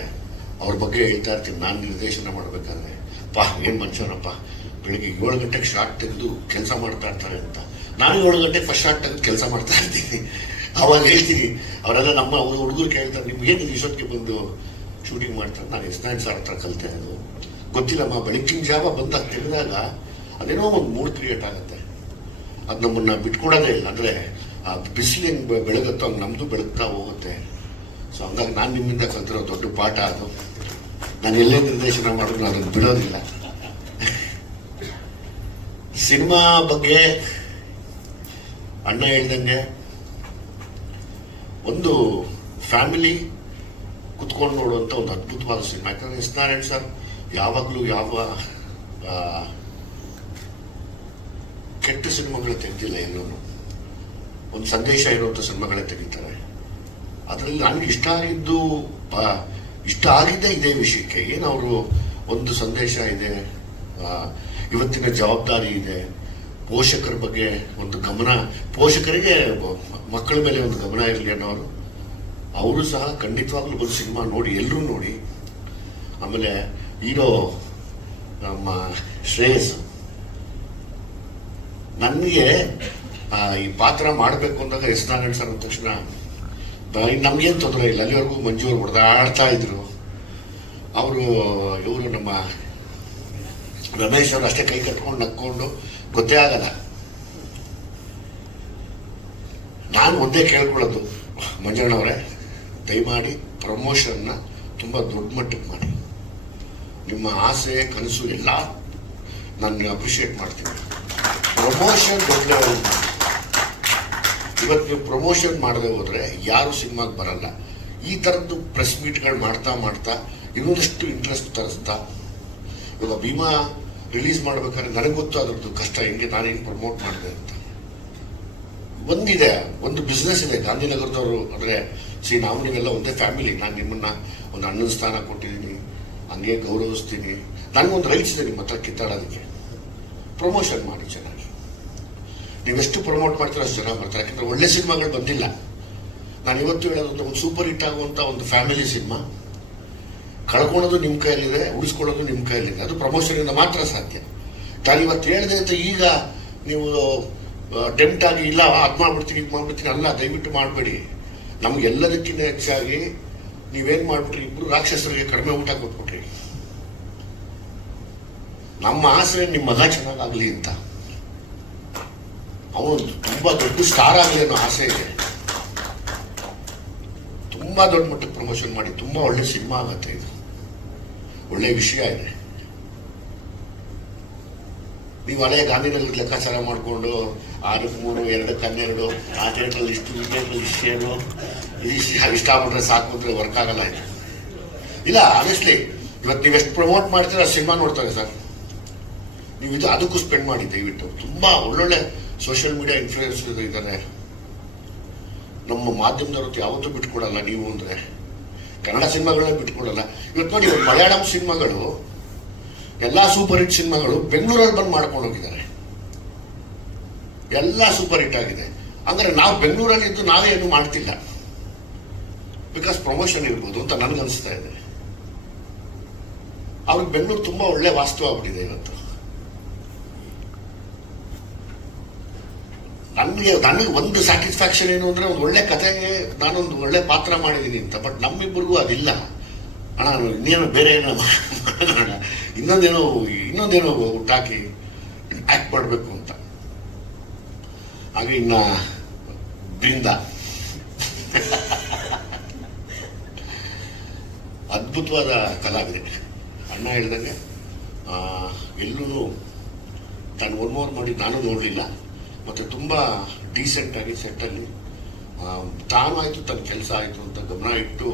ಅವ್ರ ಬಗ್ಗೆ ಹೇಳ್ತಾ ಇರ್ತೀನಿ. ನಾನು ನಿರ್ದೇಶನ ಮಾಡಬೇಕಾದ್ರೆ, ಏನು ಮನುಷ್ಯನಪ್ಪ, ಬೆಳಿಗ್ಗೆ 7 ಗಂಟೆಗೆ ಶಾರ್ಟ್ ತೆಗೆದು ಕೆಲಸ ಮಾಡ್ತಾ ಇರ್ತಾರೆ ಅಂತ. ನಾನು 7 ಗಂಟೆಗೆ ಫಸ್ಟ್ ಶಾರ್ಟ್ ತೆಗೆದು ಕೆಲಸ ಮಾಡ್ತಾ ಇರ್ತೀನಿ. ಅವಾಗ ಹೇಳ್ತೀನಿ, ಅವರೆಲ್ಲ ನಮ್ಮ ಹುಡುಗರು ಕೇಳ್ತಾರೆ, ನಿಮ್ಗೇನು ಇಷ್ಟೊತ್ತಿಗೆ ಬಂದು ಶೂಟಿಂಗ್ ಮಾಡ್ತಾರೆ? ನಾನು ಎಸ್9 ಸರ್ ಹತ್ರ ಕಲಿತೆ. ಅದು ಗೊತ್ತಿಲ್ಲಮ್ಮ, ಬೆಳಕಿನ ಜಾವ ಬಂದಾಗ ತೆಗೆದಾಗ ಅದೇನೋ ಒಂದು ಮೂಡ್ ಕ್ರಿಯೇಟ್ ಆಗುತ್ತೆ. ಅದು ನಮ್ಮನ್ನು ಬಿಟ್ಕೊಡೋದೇ ಇಲ್ಲ. ಅಂದರೆ ಆ ಬಿಸಿಲು ಹೆಂಗೆ ಬೆಳಗುತ್ತೋ ಹಂಗೆ ನಮ್ಮದು ಬೆಳಗ್ತಾ ಹೋಗುತ್ತೆ. ಸೊ ಹಂಗಾಗಿ ನಾನು ನಿಮ್ಮಿಂದ ಕಲ್ತಿರೋ ದೊಡ್ಡ ಪಾಠ ಅದು. ನಾನು ಎಲ್ಲೇ ನಿರ್ದೇಶನ ಮಾಡಿದ್ರು ಅದನ್ನು ಬಿಡೋದಿಲ್ಲ. ಸಿನಿಮಾ ಬಗ್ಗೆ ಅಣ್ಣ ಹೇಳ್ದಂಗೆ ಒಂದು ಫ್ಯಾಮಿಲಿ ಕುತ್ಕೊಂಡು ನೋಡುವಂಥ ಒಂದು ಅದ್ಭುತವಾದ ಸಿನಿಮಾ. ಯಾಕಂದರೆ ಎಸ್9 ಸರ್ ಯಾವಾಗಲೂ ಯಾವ ಕೆಟ್ಟ ಸಿನಿಮಾಗಳು ತೆಗೆದಿಲ್ಲ. ಎಲ್ಲೂ ಒಂದು ಸಂದೇಶ ಇರುವಂಥ ಸಿನಿಮಾಗಳೇ ತೆಗಿತಾರೆ. ಅದರಲ್ಲಿ ನನಗೆ ಇಷ್ಟ ಆಗಿದ್ದೇ ಇದೇ ವಿಷಯಕ್ಕೆ. ಏನು ಅವರು ಒಂದು ಸಂದೇಶ ಇದೆ, ಇವತ್ತಿನ ಜವಾಬ್ದಾರಿ ಇದೆ, ಪೋಷಕರ ಬಗ್ಗೆ ಒಂದು ಗಮನ, ಪೋಷಕರಿಗೆ ಮಕ್ಕಳ ಮೇಲೆ ಒಂದು ಗಮನ ಇರಲಿ ಅನ್ನೋರು. ಅವರು ಸಹ ಖಂಡಿತವಾಗ್ಲೂ ಒಂದು ಸಿನಿಮಾ ನೋಡಿ, ಎಲ್ಲರೂ ನೋಡಿ. ಆಮೇಲೆ ಹೀರೋ ನಮ್ಮ ಶ್ರೇಯಸ್, ನನಗೆ ಈ ಪಾತ್ರ ಮಾಡಬೇಕು ಅಂದಾಗ ಎಸ್9 ಸರ್ ಅಂದ ತಕ್ಷಣ ನಮ್ಗೇನು ತೊಂದರೆ ಇಲ್ಲ. ಅಲ್ಲಿವರೆಗೂ ಮಂಜು ಅವರು ಹೊಡೆದಾಡ್ತಾ ಇದ್ರು. ಇವರು ನಮ್ಮ ರಮೇಶ್ ಅವರು ಅಷ್ಟೇ ಕೈ ಕಟ್ಕೊಂಡು ನಕ್ಕೊಂಡು ಗೊತ್ತೇ ಆಗಲ್ಲ. ನಾನು ಒಂದೇ ಕೇಳ್ಕೊಳ್ಳೋದು, ಮಂಜಣ್ಣವರೇ ದಯಮಾಡಿ ಪ್ರಮೋಷನ್ನ ತುಂಬ ದೊಡ್ಡ ಮಟ್ಟಕ್ಕೆ ಮಾಡಿ. ನಿಮ್ಮ ಆಸೆ ಕನಸು ಎಲ್ಲ ನಾನು ಅಪ್ರಿಷಿಯೇಟ್ ಮಾಡ್ತೀನಿ. ಪ್ರಮೋಷನ್ ದೊಡ್ಡ ಲೆವೆಲ್ ಮಾಡಿ. ಇವತ್ತು ನೀವು ಪ್ರಮೋಷನ್ ಮಾಡದೆ ಹೋದ್ರೆ ಯಾರು ಸಿನಿಮಾಗೆ ಬರಲ್ಲ. ಈ ಥರದ್ದು ಪ್ರೆಸ್ ಮೀಟ್ಗಳು ಮಾಡ್ತಾ ಇನ್ನೊಂದಷ್ಟು ಇಂಟ್ರೆಸ್ಟ್ ತರಿಸ್ತಾ, ಇವಾಗ ಭೀಮಾ ರಿಲೀಸ್ ಮಾಡ್ಬೇಕಾದ್ರೆ ನನಗೆ ಗೊತ್ತು ಅದ್ರದ್ದು ಕಷ್ಟ, ನಾನೇನು ಪ್ರಮೋಟ್ ಮಾಡಿದೆ ಅಂತ. ಒಂದು ಬಿಸ್ನೆಸ್ ಇದೆ ಗಾಂಧಿನಗರದವರು. ಅಂದರೆ ನಾವು ನೀವೆಲ್ಲ ಒಂದೇ ಫ್ಯಾಮಿಲಿ. ನಾನು ನಿಮ್ಮನ್ನ ಒಂದು ಅಣ್ಣನ ಸ್ಥಾನ ಕೊಟ್ಟಿದ್ದೀನಿ, ಹಂಗೆ ಗೌರವಿಸ್ತೀನಿ. ನನಗೊಂದು ರೈಟ್ಸ್ ಇದೆ ನಿಮ್ಮ ಹತ್ರ ಕಿತ್ತಾಡೋದಕ್ಕೆ. ಪ್ರಮೋಷನ್ ಮಾಡಿ ಚೆನ್ನಾಗಿ. ನೀವೆಷ್ಟು ಪ್ರಮೋಟ್ ಮಾಡ್ತೀರೋ ಅಷ್ಟು ಜನ ಬರ್ತಾರೆ. ಯಾಕಂದ್ರೆ ಒಳ್ಳೆ ಸಿನಿಮಾಗಳು ಬಂದಿಲ್ಲ. ನಾನು ಇವತ್ತು ಹೇಳೋದು, ಒಂದು ಸೂಪರ್ ಹಿಟ್ ಆಗುವಂಥ ಒಂದು ಫ್ಯಾಮಿಲಿ ಸಿನಿಮಾ ಕಳ್ಕೊಳ್ಳೋದು ನಿಮ್ಮ ಕೈಯಲ್ಲಿದೆ, ಉಳಿಸ್ಕೊಳ್ಳೋದು ನಿಮ್ಮ ಕೈಯಲ್ಲಿದೆ. ಅದು ಪ್ರಮೋಷನಿಂದ ಮಾತ್ರ ಸಾಧ್ಯ. ನಾನು ಇವತ್ತು ಹೇಳಿದೆ ಅಂತ ಈಗ ನೀವು ಟೆಂಪ್ಟ್ ಆಗಿ ಇಲ್ಲ ಅದು ಮಾಡ್ಬಿಡ್ತೀನಿ ಇದು ಮಾಡ್ಬಿಡ್ತೀನಿ ಅಲ್ಲ, ದಯವಿಟ್ಟು ಮಾಡಬೇಡಿ. ನಮ್ಗೆಲ್ಲದಕ್ಕಿಂತ ಹೆಚ್ಚಾಗಿ ನೀವೇನು ಮಾಡ್ಬಿಟ್ರಿ, ಇಬ್ಬರು ರಾಕ್ಷಸರಿಗೆ ಕಡಿಮೆ ಊಟ ಕೊಟ್ಬಿಟ್ರಿ. ನಮ್ಮ ಆಸೆ ನಿಮ್ಮ ಮಗ ಚೆನ್ನಾಗಾಗಲಿ ಅಂತ, ಅವನು ತುಂಬ ದೊಡ್ಡ ಸ್ಟಾರ್ ಆಗಲಿ ಅನ್ನೋ ಆಸೆ ಇದೆ. ತುಂಬ ತುಂಬಾ ದೊಡ್ಡ ಮಟ್ಟಕ್ಕೆ ಪ್ರಮೋಷನ್ ಮಾಡಿ ತುಂಬಾ ಒಳ್ಳೆ ಸಿನಿಮಾ ಆಗತ್ತೆ. ಇದು ಒಳ್ಳೆ ವಿಷಯ ಇದೆ. ನೀವು ಹಳೆಯ ಗಾಂಧಿನಗರ ಲೆಕ್ಕಾಚಾರ ಮಾಡಿಕೊಂಡು 6-3, 2-12, ಆ ಥಿಯೇಟ್ರಲ್ಲಿ ಇಷ್ಟು, ಈ ಥಿಯೇಟ್ರಲ್ಲಿ ಇಷ್ಟೇನು, ಇಷ್ಟ ಆಗ್ಬಿಟ್ರೆ ಸಾಕು ಅಂದ್ರೆ ವರ್ಕ್ ಆಗಲ್ಲ ಇದು. ಇಲ್ಲ, ಆನೆಸ್ಟ್ಲಿ ಇವತ್ತು ನೀವು ಎಷ್ಟು ಪ್ರಮೋಟ್ ಮಾಡ್ತೀರ ಸಿನಿಮಾ ನೋಡ್ತಾರೆ ಸರ್. ನೀವು ಇದು ಅದಕ್ಕೂ ಸ್ಪೆಂಡ್ ಮಾಡಿ ದಯವಿಟ್ಟು. ತುಂಬಾ ಒಳ್ಳೊಳ್ಳೆ ಸೋಷಿಯಲ್ ಮೀಡಿಯಾ ಇನ್ಫ್ಲೂಯೆನ್ಸರ್ ಇದ್ದಾರೆ. ನಮ್ಮ ಮಾಧ್ಯಮದವ್ರು ಯಾವತ್ತೂ ಬಿಟ್ಕೊಡಲ್ಲ. ನೀವು ಅಂದ್ರೆ ಕನ್ನಡ ಸಿನಿಮಾಗಳನ್ನ ಬಿಟ್ಕೊಡಲ್ಲ. ಇವತ್ತು ನೋಡಿ, ಮಲಯಾಳಂ ಸಿನಿಮಾಗಳು ಎಲ್ಲಾ ಸೂಪರ್ ಹಿಟ್ ಸಿನಿಮಾಗಳು ಬೆಂಗಳೂರಲ್ಲಿ ಬಂದು ಮಾಡ್ಕೊಂಡು ಹೋಗಿದ್ದಾರೆ. ಎಲ್ಲ ಸೂಪರ್ ಹಿಟ್ ಆಗಿದೆ. ಅಂದ್ರೆ ನಾವು ಬೆಂಗಳೂರಲ್ಲಿ ಇದ್ದು ನಾವೇ ಏನು ಮಾಡ್ತಿಲ್ಲ, ಬಿಕಾಸ್ ಪ್ರಮೋಷನ್ ಇರ್ಬೋದು ಅಂತ ನನ್ಗನ್ಸ್ತಾ ಇದೆ. ಅವ್ರಿಗೆ ಬೆಂಗಳೂರು ತುಂಬಾ ಒಳ್ಳೆ ವಾಸ್ತು ಆಗ್ಬಿಟ್ಟಿದೆ ಇವತ್ತು. ನನಗೆ ಒಂದು ಸ್ಯಾಟಿಸ್ಫ್ಯಾಕ್ಷನ್ ಏನು ಅಂದ್ರೆ, ಒಂದು ಒಳ್ಳೆ ಕಥೆಗೆ ನಾನೊಂದು ಒಳ್ಳೆ ಪಾತ್ರ ಮಾಡಿದ್ದೀನಿ ಅಂತ. ಬಟ್ ನಮ್ಮಿಬ್ಬರಿಗೂ ಅದಿಲ್ಲ. ಅಣ್ಣ ಇನ್ನೇನು ಬೇರೆ ಏನೋ ಮಾಡೋಣ, ಇನ್ನೊಂದೇನೋ ಹುಟ್ಟಾಕಿ ಆಕ್ಟ್ ಮಾಡಬೇಕು ಅಂತ. ಹಾಗೆ ಇನ್ನ ಬೃಂದ ಅದ್ಭುತವಾದ ಕಲಾವಿದೆ. ಅಣ್ಣ ಹೇಳ್ದಂಗೆ ಎಲ್ಲೂ ತಾನು ಒನ್ ಮಾಡಿ ನಾನು ನೋಡಲಿಲ್ಲ. ಮತ್ತೆ ತುಂಬಾ ಡೀಸೆಂಟ್ ಆಗಿ ಸೆಟ್ಟಲ್ಲಿ ತಾನು ಆಯಿತು, ತನ್ನ ಕೆಲಸ ಆಯಿತು ಅಂತ ಗಮನ ಇಟ್ಟು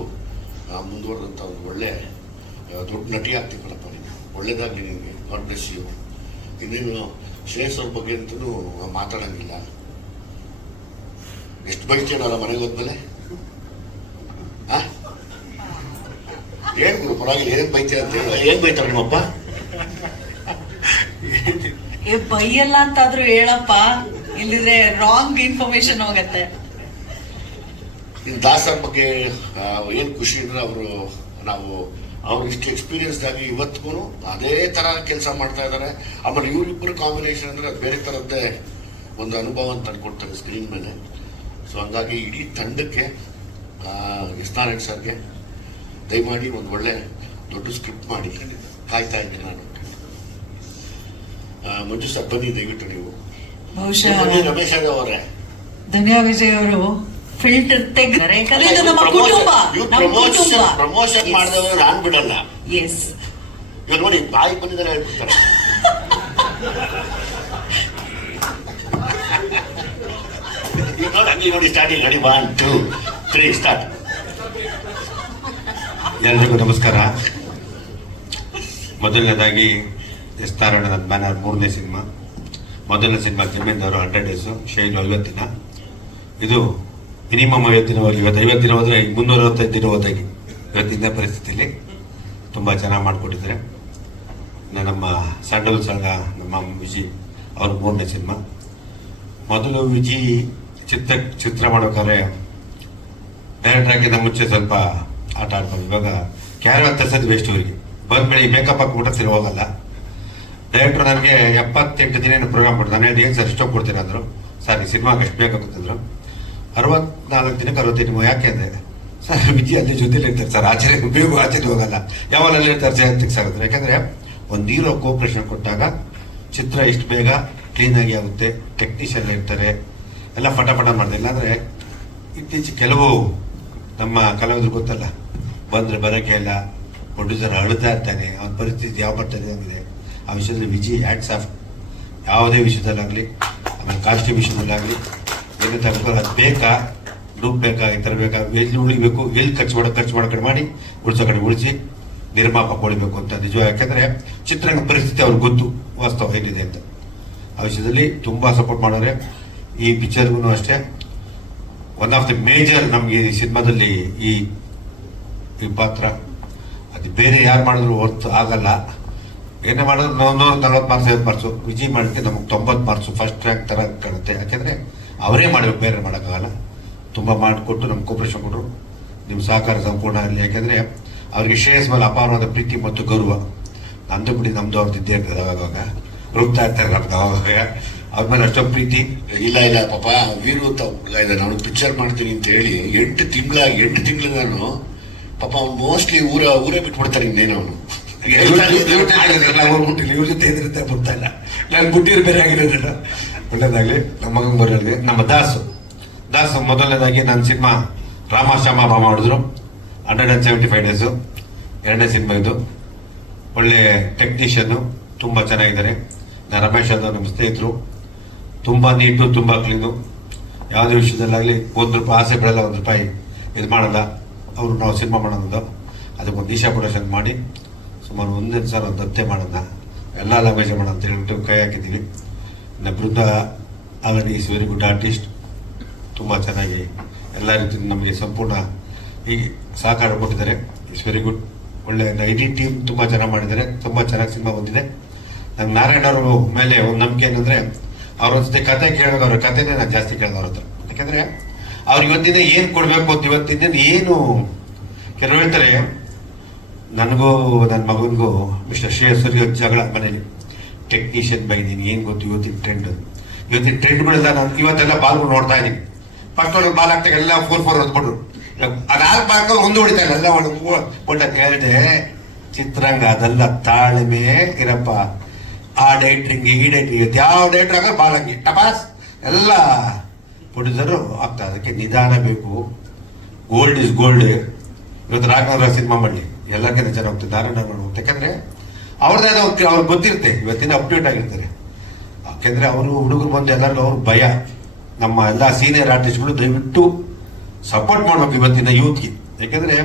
ಮುಂದುವರೆದಂಥ ಒಂದು ಒಳ್ಳೆ ದೊಡ್ಡ ನಟಿ ಆಗ್ತಿದ್ದಳಪ್ಪ ನೀನು. ಒಳ್ಳೇದಾಗಲಿ ನಿನಗೆ. God bless you. ಇನ್ನೇನು ಶ್ರೇಯಸ್ ಅವ್ರ ಬಗ್ಗೆ ಅಂತಲೂ ಮಾತಾಡಂಗಿಲ್ಲ. ಎಷ್ಟು ಬೈತೀನಲ್ಲ ಮನೆಗೆ ಹೋದ್ಮೇಲೆ. ಏನ್ ಗುರು ಪರವಾಗಿಲ್ಲ, ಏನ್ ಬೈತೀಯ ಅಂತ ಹೇಳಿ. ಏನ್ ಬೈತಾರ ನಿಮ್ಮಪ್ಪ? ಬೈಯಲ್ಲ ಅಂತಾದ್ರೂ ಹೇಳಪ್ಪ, ಇಲ್ಲಿದ್ರೆ ರಾಂಗ್ ಇನ್ಫಾರ್ಮೇಶನ್ ಹೋಗತ್ತೆ. ದಾಸರ ಬಗ್ಗೆ ಏನ್ ಖುಷಿ ಅಂದ್ರೆ, ಅವ್ರು ಇಷ್ಟು ಎಕ್ಸ್ಪೀರಿಯನ್ಸ್ ಆಗಿ ಇವತ್ತಿಗೂ ಅದೇ ತರ ಕೆಲಸ ಮಾಡ್ತಾ ಇದ್ದಾರೆ. ಆಮೇಲೆ ಇವರಿಬ್ಬರು ಕಾಂಬಿನೇಷನ್ ಅಂದ್ರೆ ಅದು ಬೇರೆ ತರದ್ದೇ ಒಂದು ಅನುಭವ ಅಂತ ಅನ್ಕೊಡ್ತಾರೆ ಸ್ಕ್ರೀನ್ ಮೇಲೆ. ಸೊ ಹಂಗಾಗಿ ಇಡೀ ತಂಡಕ್ಕೆ, ಎಸ್ ನಾರಾಯಣ್ ಸರ್ಗೆ ದಯಮಾಡಿ ಒಂದು ಒಳ್ಳೆ ದೊಡ್ಡ ಸ್ಕ್ರಿಪ್ಟ್ ಮಾಡಿ ಕಾಯ್ತಾ ಇದ್ದೀನಿ ನಾನು. ಮಂಜು ಸರ್ ಬನ್ನಿ ದಯವಿಟ್ಟು ನೀವು. ಬಹುಶಃ ರಮೇಶ್ ಯಾದವ್ ಅವರೇ, ಧನ್ಯ ವಿಜಯ್ ಅವರು ಫಿಲ್ಟರ್ ತೆಗ್ದರೆ, ಯಾಕಂದ್ರೆ ಇದು ನಮ್ಮ ಕುಟುಂಬ, ಪ್ರಮೋಷನ್ ಮಾಡಿದವರು ನಾನ್ ಬಿಡಲ್ಲ. ಎಸ್, ಇವಾಗ ನೋಡಿ ಬಾಯಿ ಬಂದಿದ್ದಾರೆ ಹೇಳ್ಬಿಡ್ತಾರೆ. ನೋಡಿ ಸ್ಟಾರ್ಟಿಂಗ್ ರೆಡಿ 1, 2, 3 ಸ್ಟಾರ್ಟ್. ಎಲ್ಲರಿಗೂ ನಮಸ್ಕಾರ. ಮೊದಲನೇದಾಗಿ ಎಸ್ ನಾರಾಯಣ ನನ್ನ ಬ್ಯಾನರ್ 3ನೇ ಸಿನಿಮಾ. ಮೊದಲನೇ ಸಿನಿಮಾ ಜಮೀನ್ದಾರು 100 ಡೇಸು, ಶೈಲು 50 ದಿನ. ಇದು ಮಿನಿಮಮ್ 50 ದಿನ ಹೋಗಿ, ಇವತ್ತು 50 ದಿನ ಹೋದ್ರೆ 365 ದಿನ ಹೋದಾಗಿ ಇವತ್ತಿನ ಪರಿಸ್ಥಿತಿಯಲ್ಲಿ ತುಂಬ ಚೆನ್ನಾಗಿ ಮಾಡಿಕೊಟ್ಟಿದ್ದಾರೆ. ನಮ್ಮ ಸ್ಯಾಂಡಲ್ ಸಂಘ, ನಮ್ಮ ವಿಜಿ ಅವ್ರ 3ನೇ ಸಿನಿಮಾ. ಮೊದಲು ವಿಜಿ ಚಿತ್ರ ಮಾಡ್ಬೇಕಾದ್ರೆ ಡೈರೆಕ್ಟರ್ ಆಗಿದ್ದ ಮುಂಚೆ ಸ್ವಲ್ಪ ಆಟ ಆಡ್ತಾರೆ. ಇವಾಗ ಕ್ಯಾರಲ್ ತರ್ಸೋದು ವೇಸ್ಟ್ ಅವರಿಗೆ. ಬಂದ್ಮೇಲೆ ಮೇಕಪ್ ಹಾಕ್ಬಿಟ್ರೆ ತಿರು ಹೋಗಲ್ಲ. ಡೈರೆಕ್ಟರ್ ನನಗೆ 78 ದಿನ ಪ್ರೋಗ್ರಾಮ್ ಕೊಡ್ತಾರೆ. ನಾನು ಏನು ಸರ್ ಇಷ್ಟೊಂದು ಕೊಡ್ತೀನಿ ಅಂದರು. ಸರ್ ಈ ಸಿನಿಮಾಗೆ ಎಷ್ಟು ಬೇಕಾಗುತ್ತಂದ್ರು. 64 ದಿನಕ್ಕೆ 65 ದಿನ. ಯಾಕೆ ಅಂದರೆ ಸರ್ ವಿಜಿ ಅಲ್ಲಿ ಜೊತೆಲಿ ಇರ್ತಾರೆ ಸರ್, ಆಚೆ ಹೋಗಲ್ಲ, ಯಾವಾಗಲಲ್ಲಿ ಇರ್ತಾರೆ ಜಯಂತಿಗೆ ಸರ್ ಅಂದ್ರೆ. ಯಾಕಂದ್ರೆ ಒಂದು ಹೀರೋ ಕೋಆಪರೇಷನ್ ಕೊಟ್ಟಾಗ ಚಿತ್ರ ಇಷ್ಟು ಬೇಗ ಕ್ಲೀನಾಗಿ ಆಗುತ್ತೆ. ಟೆಕ್ನಿಷಿಯನ್ ಇರ್ತಾರೆ, ಎಲ್ಲ ಫಟಾಫಟ ಮಾಡ್ತಾರೆ. ಇಲ್ಲಾಂದ್ರೆ ಇತ್ತೀಚೆಗೆ ಕೆಲವು ನಮ್ಮ ಕಲಾವಿದ್ರು ಗೊತ್ತಲ್ಲ, ಬಂದ್ರೆ ಬರೋಕೆ ಇಲ್ಲ, ಪ್ರೊಡ್ಯೂಸರ್ ಅಳ್ತಾ ಇರ್ತಾನೆ, ಅವನ ಪರಿಸ್ಥಿತಿ ಯಾವ ಮಟ್ಟದಲ್ಲಿ ಆಗಿದೆ. ಆ ವಿಷಯದಲ್ಲಿ ವಿಜಿ ಹ್ಯಾಟ್ಸ್ ಆಫ್. ಯಾವುದೇ ವಿಷಯದಲ್ಲಾಗಲಿ, ಆಮೇಲೆ ಕಾಸ್ಟ್ಯೂಮ್ ವಿಷಯದಲ್ಲಾಗಲಿ ಏನು ತಗೋಲ್ಲ, ಅದು ಬೇಕಾ, ದುಡ್ಡು ಬೇಕಾ, ಈ ಥರ ಬೇಕಾ, ಎಲ್ಲಿ ಉಳಿಬೇಕು, ಎಲ್ಲಿ ಖರ್ಚು ಮಾಡೋ ಕಡೆ ಮಾಡಿ, ಉಳಿಸೋ ಕಡೆ ಉಳಿಸಿ ನಿರ್ಮಾಪಕ ಉಳಿಬೇಕು ಅಂತ ನಿಜ. ಯಾಕಂದ್ರೆ ಚಿತ್ರರಂಗ ಪರಿಸ್ಥಿತಿ ಅವ್ರಿಗೆ ಗೊತ್ತು ವಾಸ್ತವ ಏನಿದೆ ಅಂತ. ಆ ವಿಷಯದಲ್ಲಿ ತುಂಬಾ ಸಪೋರ್ಟ್ ಮಾಡೋರೆ. ಈ ಪಿಕ್ಚರ್ಗೂ ಅಷ್ಟೇ ಒನ್ ಆಫ್ ದಿ ಮೇಜರ್ ನಮ್ಗೆ ಈ ಸಿನಿಮಾದಲ್ಲಿ ಈ ಪಾತ್ರ. ಅದು ಬೇರೆ ಯಾರು ಮಾಡಿದ್ರು ಹೊರ್ತು ಆಗಲ್ಲ. ಏನೇ ಮಾಡಿದ್ರು 140 ಮಾರ್ಕ್ಸ್ 50 ಮಾರ್ಕ್ಸು. ವಿಜಯ್ ಮಾಡಿದ್ರೆ ನಮಗೆ 90 ಮಾರ್ಕ್ಸು, ಫಸ್ಟ್ ರ್ಯಾಂಕ್ ತರ ಕಾಣುತ್ತೆ. ಯಾಕೆಂದ್ರೆ ಅವರೇ ಮಾಡಬೇಕು, ಬೇರೆ ಮಾಡೋಕ್ಕಾಗಲ್ಲ. ತುಂಬಾ ಮಾಡಿಕೊಟ್ಟು ನಮ್ಗೆ ಕೋಪರೇಷನ್ ಕೊಟ್ಟರು. ನಿಮ್ಮ ಸಹಕಾರ ಸಂಪೂರ್ಣ ಇರಲಿ. ಯಾಕೆಂದ್ರೆ ಅವ್ರಿಗೆ ಶ್ರೇಯಸ್ ಮೇಲೆ ಅಪಾರವಾದ ಪ್ರೀತಿ ಮತ್ತು ಗೌರವ. ನಮ್ದು ಬಿಡಿ, ನಮ್ದು ಅವ್ರದ್ದು ಇದ್ದೇ ಇರ್ತದೆ. ಅವಾಗ ರುಬ್ತಾ ಇರ್ತಾರೆ ನಮ್ಗೆ. ಅವಾಗ ಅವ್ರ ಮೇಲೆ ಅಷ್ಟೊಂದು ಪ್ರೀತಿ ಇಲ್ಲ ಪಾಪ ವೀರು ಅಂತ ಹುಡುಗ ಇದೆ, ನಾನು ಪಿಕ್ಚರ್ ಮಾಡ್ತೀನಿ ಅಂತ ಹೇಳಿ 8 ತಿಂಗಳು ನಾನು ಪಾಪ ಅವ್ನು ಮೋಸ್ಟ್ಲಿ ಊರೇ ಬಿಟ್ಬಿಡ್ತಾರೆ. ಇನ್ನೇನು ಅವನು ಇವ್ರ ಜೊತೆ ಇದ್ರಿಂದ ಬರ್ತಾ ಇಲ್ಲ. ನಾನು ಬುಟ್ಟಿರು ಬೇರೆ ಆಗಿರೋದಿಲ್ಲ. ಒಳ್ಳೇದಾಗ್ಲಿ ನಮ್ಮ ಮಗನ್ ಬರೋರಿಗೆ. ನಮ್ಮ ದಾಸು ಮೊದಲನೇದಾಗಿ ನನ್ನ ಸಿನಿಮಾ ರಾಮಾಶ್ಯಾಮ ಹಬ್ಬ ಮಾಡಿದ್ರು 175 ಡೇಸು. ಎರಡನೇ ಸಿನಿಮಾ ಇದು. ಒಳ್ಳೆ ಟೆಕ್ನಿಷಿಯನ್, ತುಂಬಾ ಚೆನ್ನಾಗಿದ್ದಾರೆ. ರಮೇಶ್ ಯಾದವ್ ನಮ್ಮ ಸ್ನೇಹಿತರು, ತುಂಬಾ ನೀಟು, ತುಂಬಾ ಕ್ಲೀನು. ಯಾವುದೇ ವಿಷಯದಲ್ಲಾಗಲಿ ₹1 ಆಸೆ ಬೀಳಲ್ಲ, ₹1 ಇದು ಮಾಡಲ್ಲ. ಅವರು ನಾವು ಸಿನಿಮಾ ಮಾಡೋದು ಅದಕ್ಕೊಂದು ಈಶಾ ಪ್ರೊಡಕ್ಷನ್ ಮಾಡಿ ಸುಮಾರು 1 ಸಲ ಒಂದು ಹತ್ಯೆ ಮಾಡೋಣ, ಎಲ್ಲ ಲ್ಯಾಂಗ್ವೇಜ್ ಮಾಡೋಣ ಅಂತ ಹೇಳ್ಬಿಟ್ಟು ಕೈ ಹಾಕಿದ್ದೀವಿ. Brinda already is very good artist, ತುಂಬ ಚೆನ್ನಾಗಿ ಎಲ್ಲ ರೀತಿ ನಮಗೆ ಸಂಪೂರ್ಣ ಈ ಸಹಕಾರ ಕೊಟ್ಟಿದ್ದಾರೆ. It's very good. ಒಳ್ಳೆ ಇಡೀ ಟೀಮ್ ತುಂಬ ಚೆನ್ನಾಗಿ ಮಾಡಿದ್ದಾರೆ, ತುಂಬ ಚೆನ್ನಾಗಿ ಸಿನಿಮಾ ಬಂದಿದೆ. ನಂಗೆ ನಾರಾಯಣ ಅವರು ಮೇಲೆ ಒಂದು ನಂಬಿಕೆ ಏನಂದ್ರೆ, ಅವ್ರ ಜೊತೆ ಕತೆ ಕೇಳುವಾಗ ಅವ್ರ ಕತೆನೇ ನಾನು ಜಾಸ್ತಿ ಕೇಳಿದೆ ಅವ್ರ ಹತ್ರ. ಯಾಕಂದ್ರೆ ಅವ್ರು ಇವತ್ತಿನ ಏನು ಕೊಡಬೇಕು ಅಂತ ಇವತ್ತಿನ ಏನು ಕೆಲವರು ಹೇಳ್ತಾರೆ. ನನಗೂ ನನ್ನ ಮಗನಿಗೂ ಮಿಸ್ಟರ್ ಶ್ರೇಯಸ್ವರ್ಗೆ ಜಗಳ ಮನೇಲಿ, ಟೆಕ್ನಿಷಿಯನ್ ಬೈ ನೀನು ಏನು ಗೊತ್ತು ಇವತ್ತಿನ ಟ್ರೆಂಡ್ಗಳೆಲ್ಲ ನಾನು ಇವತ್ತೆಲ್ಲ ಬಾಲ್ಗಳು ನೋಡ್ತಾ ಇದ್ದೀನಿ. ಫಸ್ಟ್ ಒಳಗೆ ಬಾಲ್ ಹಾಕ್ತಾಗ ಎಲ್ಲ 4-4 ಹೊದ್ಬಿಟ್ರು. ಅದಾದ ಬಾಲ್ಗಳು ಒಂದು ಹೊಡಿತಾ ಇಲ್ಲ, ಎಲ್ಲ ಒಳ್ಳೆ ಹೇಳಿದೆ. ಚಿತ್ರಾಂಗ ಅದೆಲ್ಲ ತಾಳ್ಮೆ ಇರಪ್ಪ. ಆ ಡೈಟ್ರಿಂಗ್ ಈ ಡೈಟ್ರಿಂಗ್ ಯಾವ ಡೈಟ್ರ್ ಆಗ ಬಾಲ್ ಹಂಗೆ ಟಪಾಸ್ ಎಲ್ಲ ಪ್ರೊಡ್ಯೂಸರು ಆಗ್ತಾ. ಅದಕ್ಕೆ ನಿಧಾನ ಬೇಕು. Gold is gold. ಇವತ್ತು ರಾಘವೇಂದ್ರ ಸಿನಿಮಾ ಮಾಡಲಿ ಎಲ್ಲರಿಗಿಂತ ಚೆನ್ನಾಗಿ ಹೋಗ್ತದೆ, ನಾರಾಯಣ ಹೋಗ್ತದೆ. ಯಾಕಂದ್ರೆ ಅವ್ರದ್ದೇ ಅವ್ರಿಗೆ ಗೊತ್ತಿರುತ್ತೆ, ಇವತ್ತಿನ ಅಪ್ಡೇಟ್ ಆಗಿರ್ತಾರೆ. ಯಾಕೆಂದ್ರೆ ಅವರು ಹುಡುಗರು ಬಂದು ಎಲ್ಲರಿಗೂ ಅವ್ರ ಭಯ. ನಮ್ಮ ಎಲ್ಲ ಸೀನಿಯರ್ ಆರ್ಟಿಸ್ಟ್ಗಳು ದಯವಿಟ್ಟು ಸಪೋರ್ಟ್ ಮಾಡ್ಬೇಕು ಇವತ್ತಿನ ಯೂತ್ಗೆ. ಯಾಕೆಂದ್ರೆ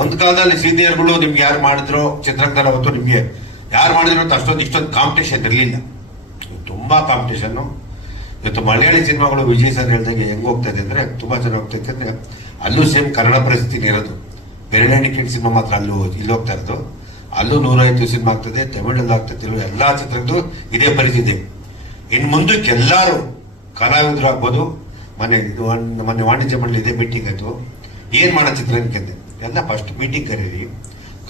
ಒಂದು ಕಾಲದಲ್ಲಿ ಸೀನಿಯರ್ಗಳು ನಿಮ್ಗೆ ಯಾರು ಮಾಡಿದ್ರು ಚಿತ್ರರಂಗದಲ್ಲಿ ಅವತ್ತು ನಿಮ್ಗೆ ಯಾರು ಮಾಡಿದ್ರು ಅಂತ ಇಷ್ಟೊಂದು ಕಾಂಪಿಟೇಷನ್ ಇರಲಿಲ್ಲ. ತುಂಬಾ ಕಾಂಪಿಟೇಷನ್. ಇವತ್ತು ಮಲಯಾಳಿ ಸಿನಿಮಾಗಳು ವಿಜಯ್ ಸರ್ ಹೇಳ್ದಂಗೆ ಹೆಂಗ್ ಹೋಗ್ತಾ ಇದೆ ಅಂದ್ರೆ ತುಂಬಾ ಚೆನ್ನಾಗಿ ಹೋಗ್ತಾ ಇದೆ. ಅಂದ್ರೆ ಅಲ್ಲೂ ಸೇಮ್ ಕನ್ನಡ ಪರಿಸ್ಥಿತಿ ಇರೋದು. ಬೆರಳೆಣಿಕೆ ಸಿನಿಮಾ ಮಾತ್ರ ಇಲ್ಲಿ ಹೋಗ್ತಾ ಇರೋದು. ಅಲ್ಲೂ 150 ಸಿನಿಮಾ ಆಗ್ತದೆ, ತಮಿಳಲ್ಲಿ ಆಗ್ತದೆ, ಎಲ್ಲಾ ಚಿತ್ರದ್ದು ಇದೇ ಪರಿಸ್ಥಿತಿ. ಇನ್ನು ಮುಂದಕ್ಕೆ ಎಲ್ಲರೂ ಕಲಾವಿದರು ಆಗ್ಬೋದು. ಮೊನ್ನೆ ವಾಣಿಜ್ಯ ಮಂಡಳಿ ಇದೇ ಮೀಟಿಂಗ್ ಆಯ್ತು. ಏನ್ ಮಾಡೋ ಚಿತ್ರರಂಗಕ್ಕೆ ಎಲ್ಲ ಫಸ್ಟ್ ಮೀಟಿಂಗ್ ಕರೀರಿ,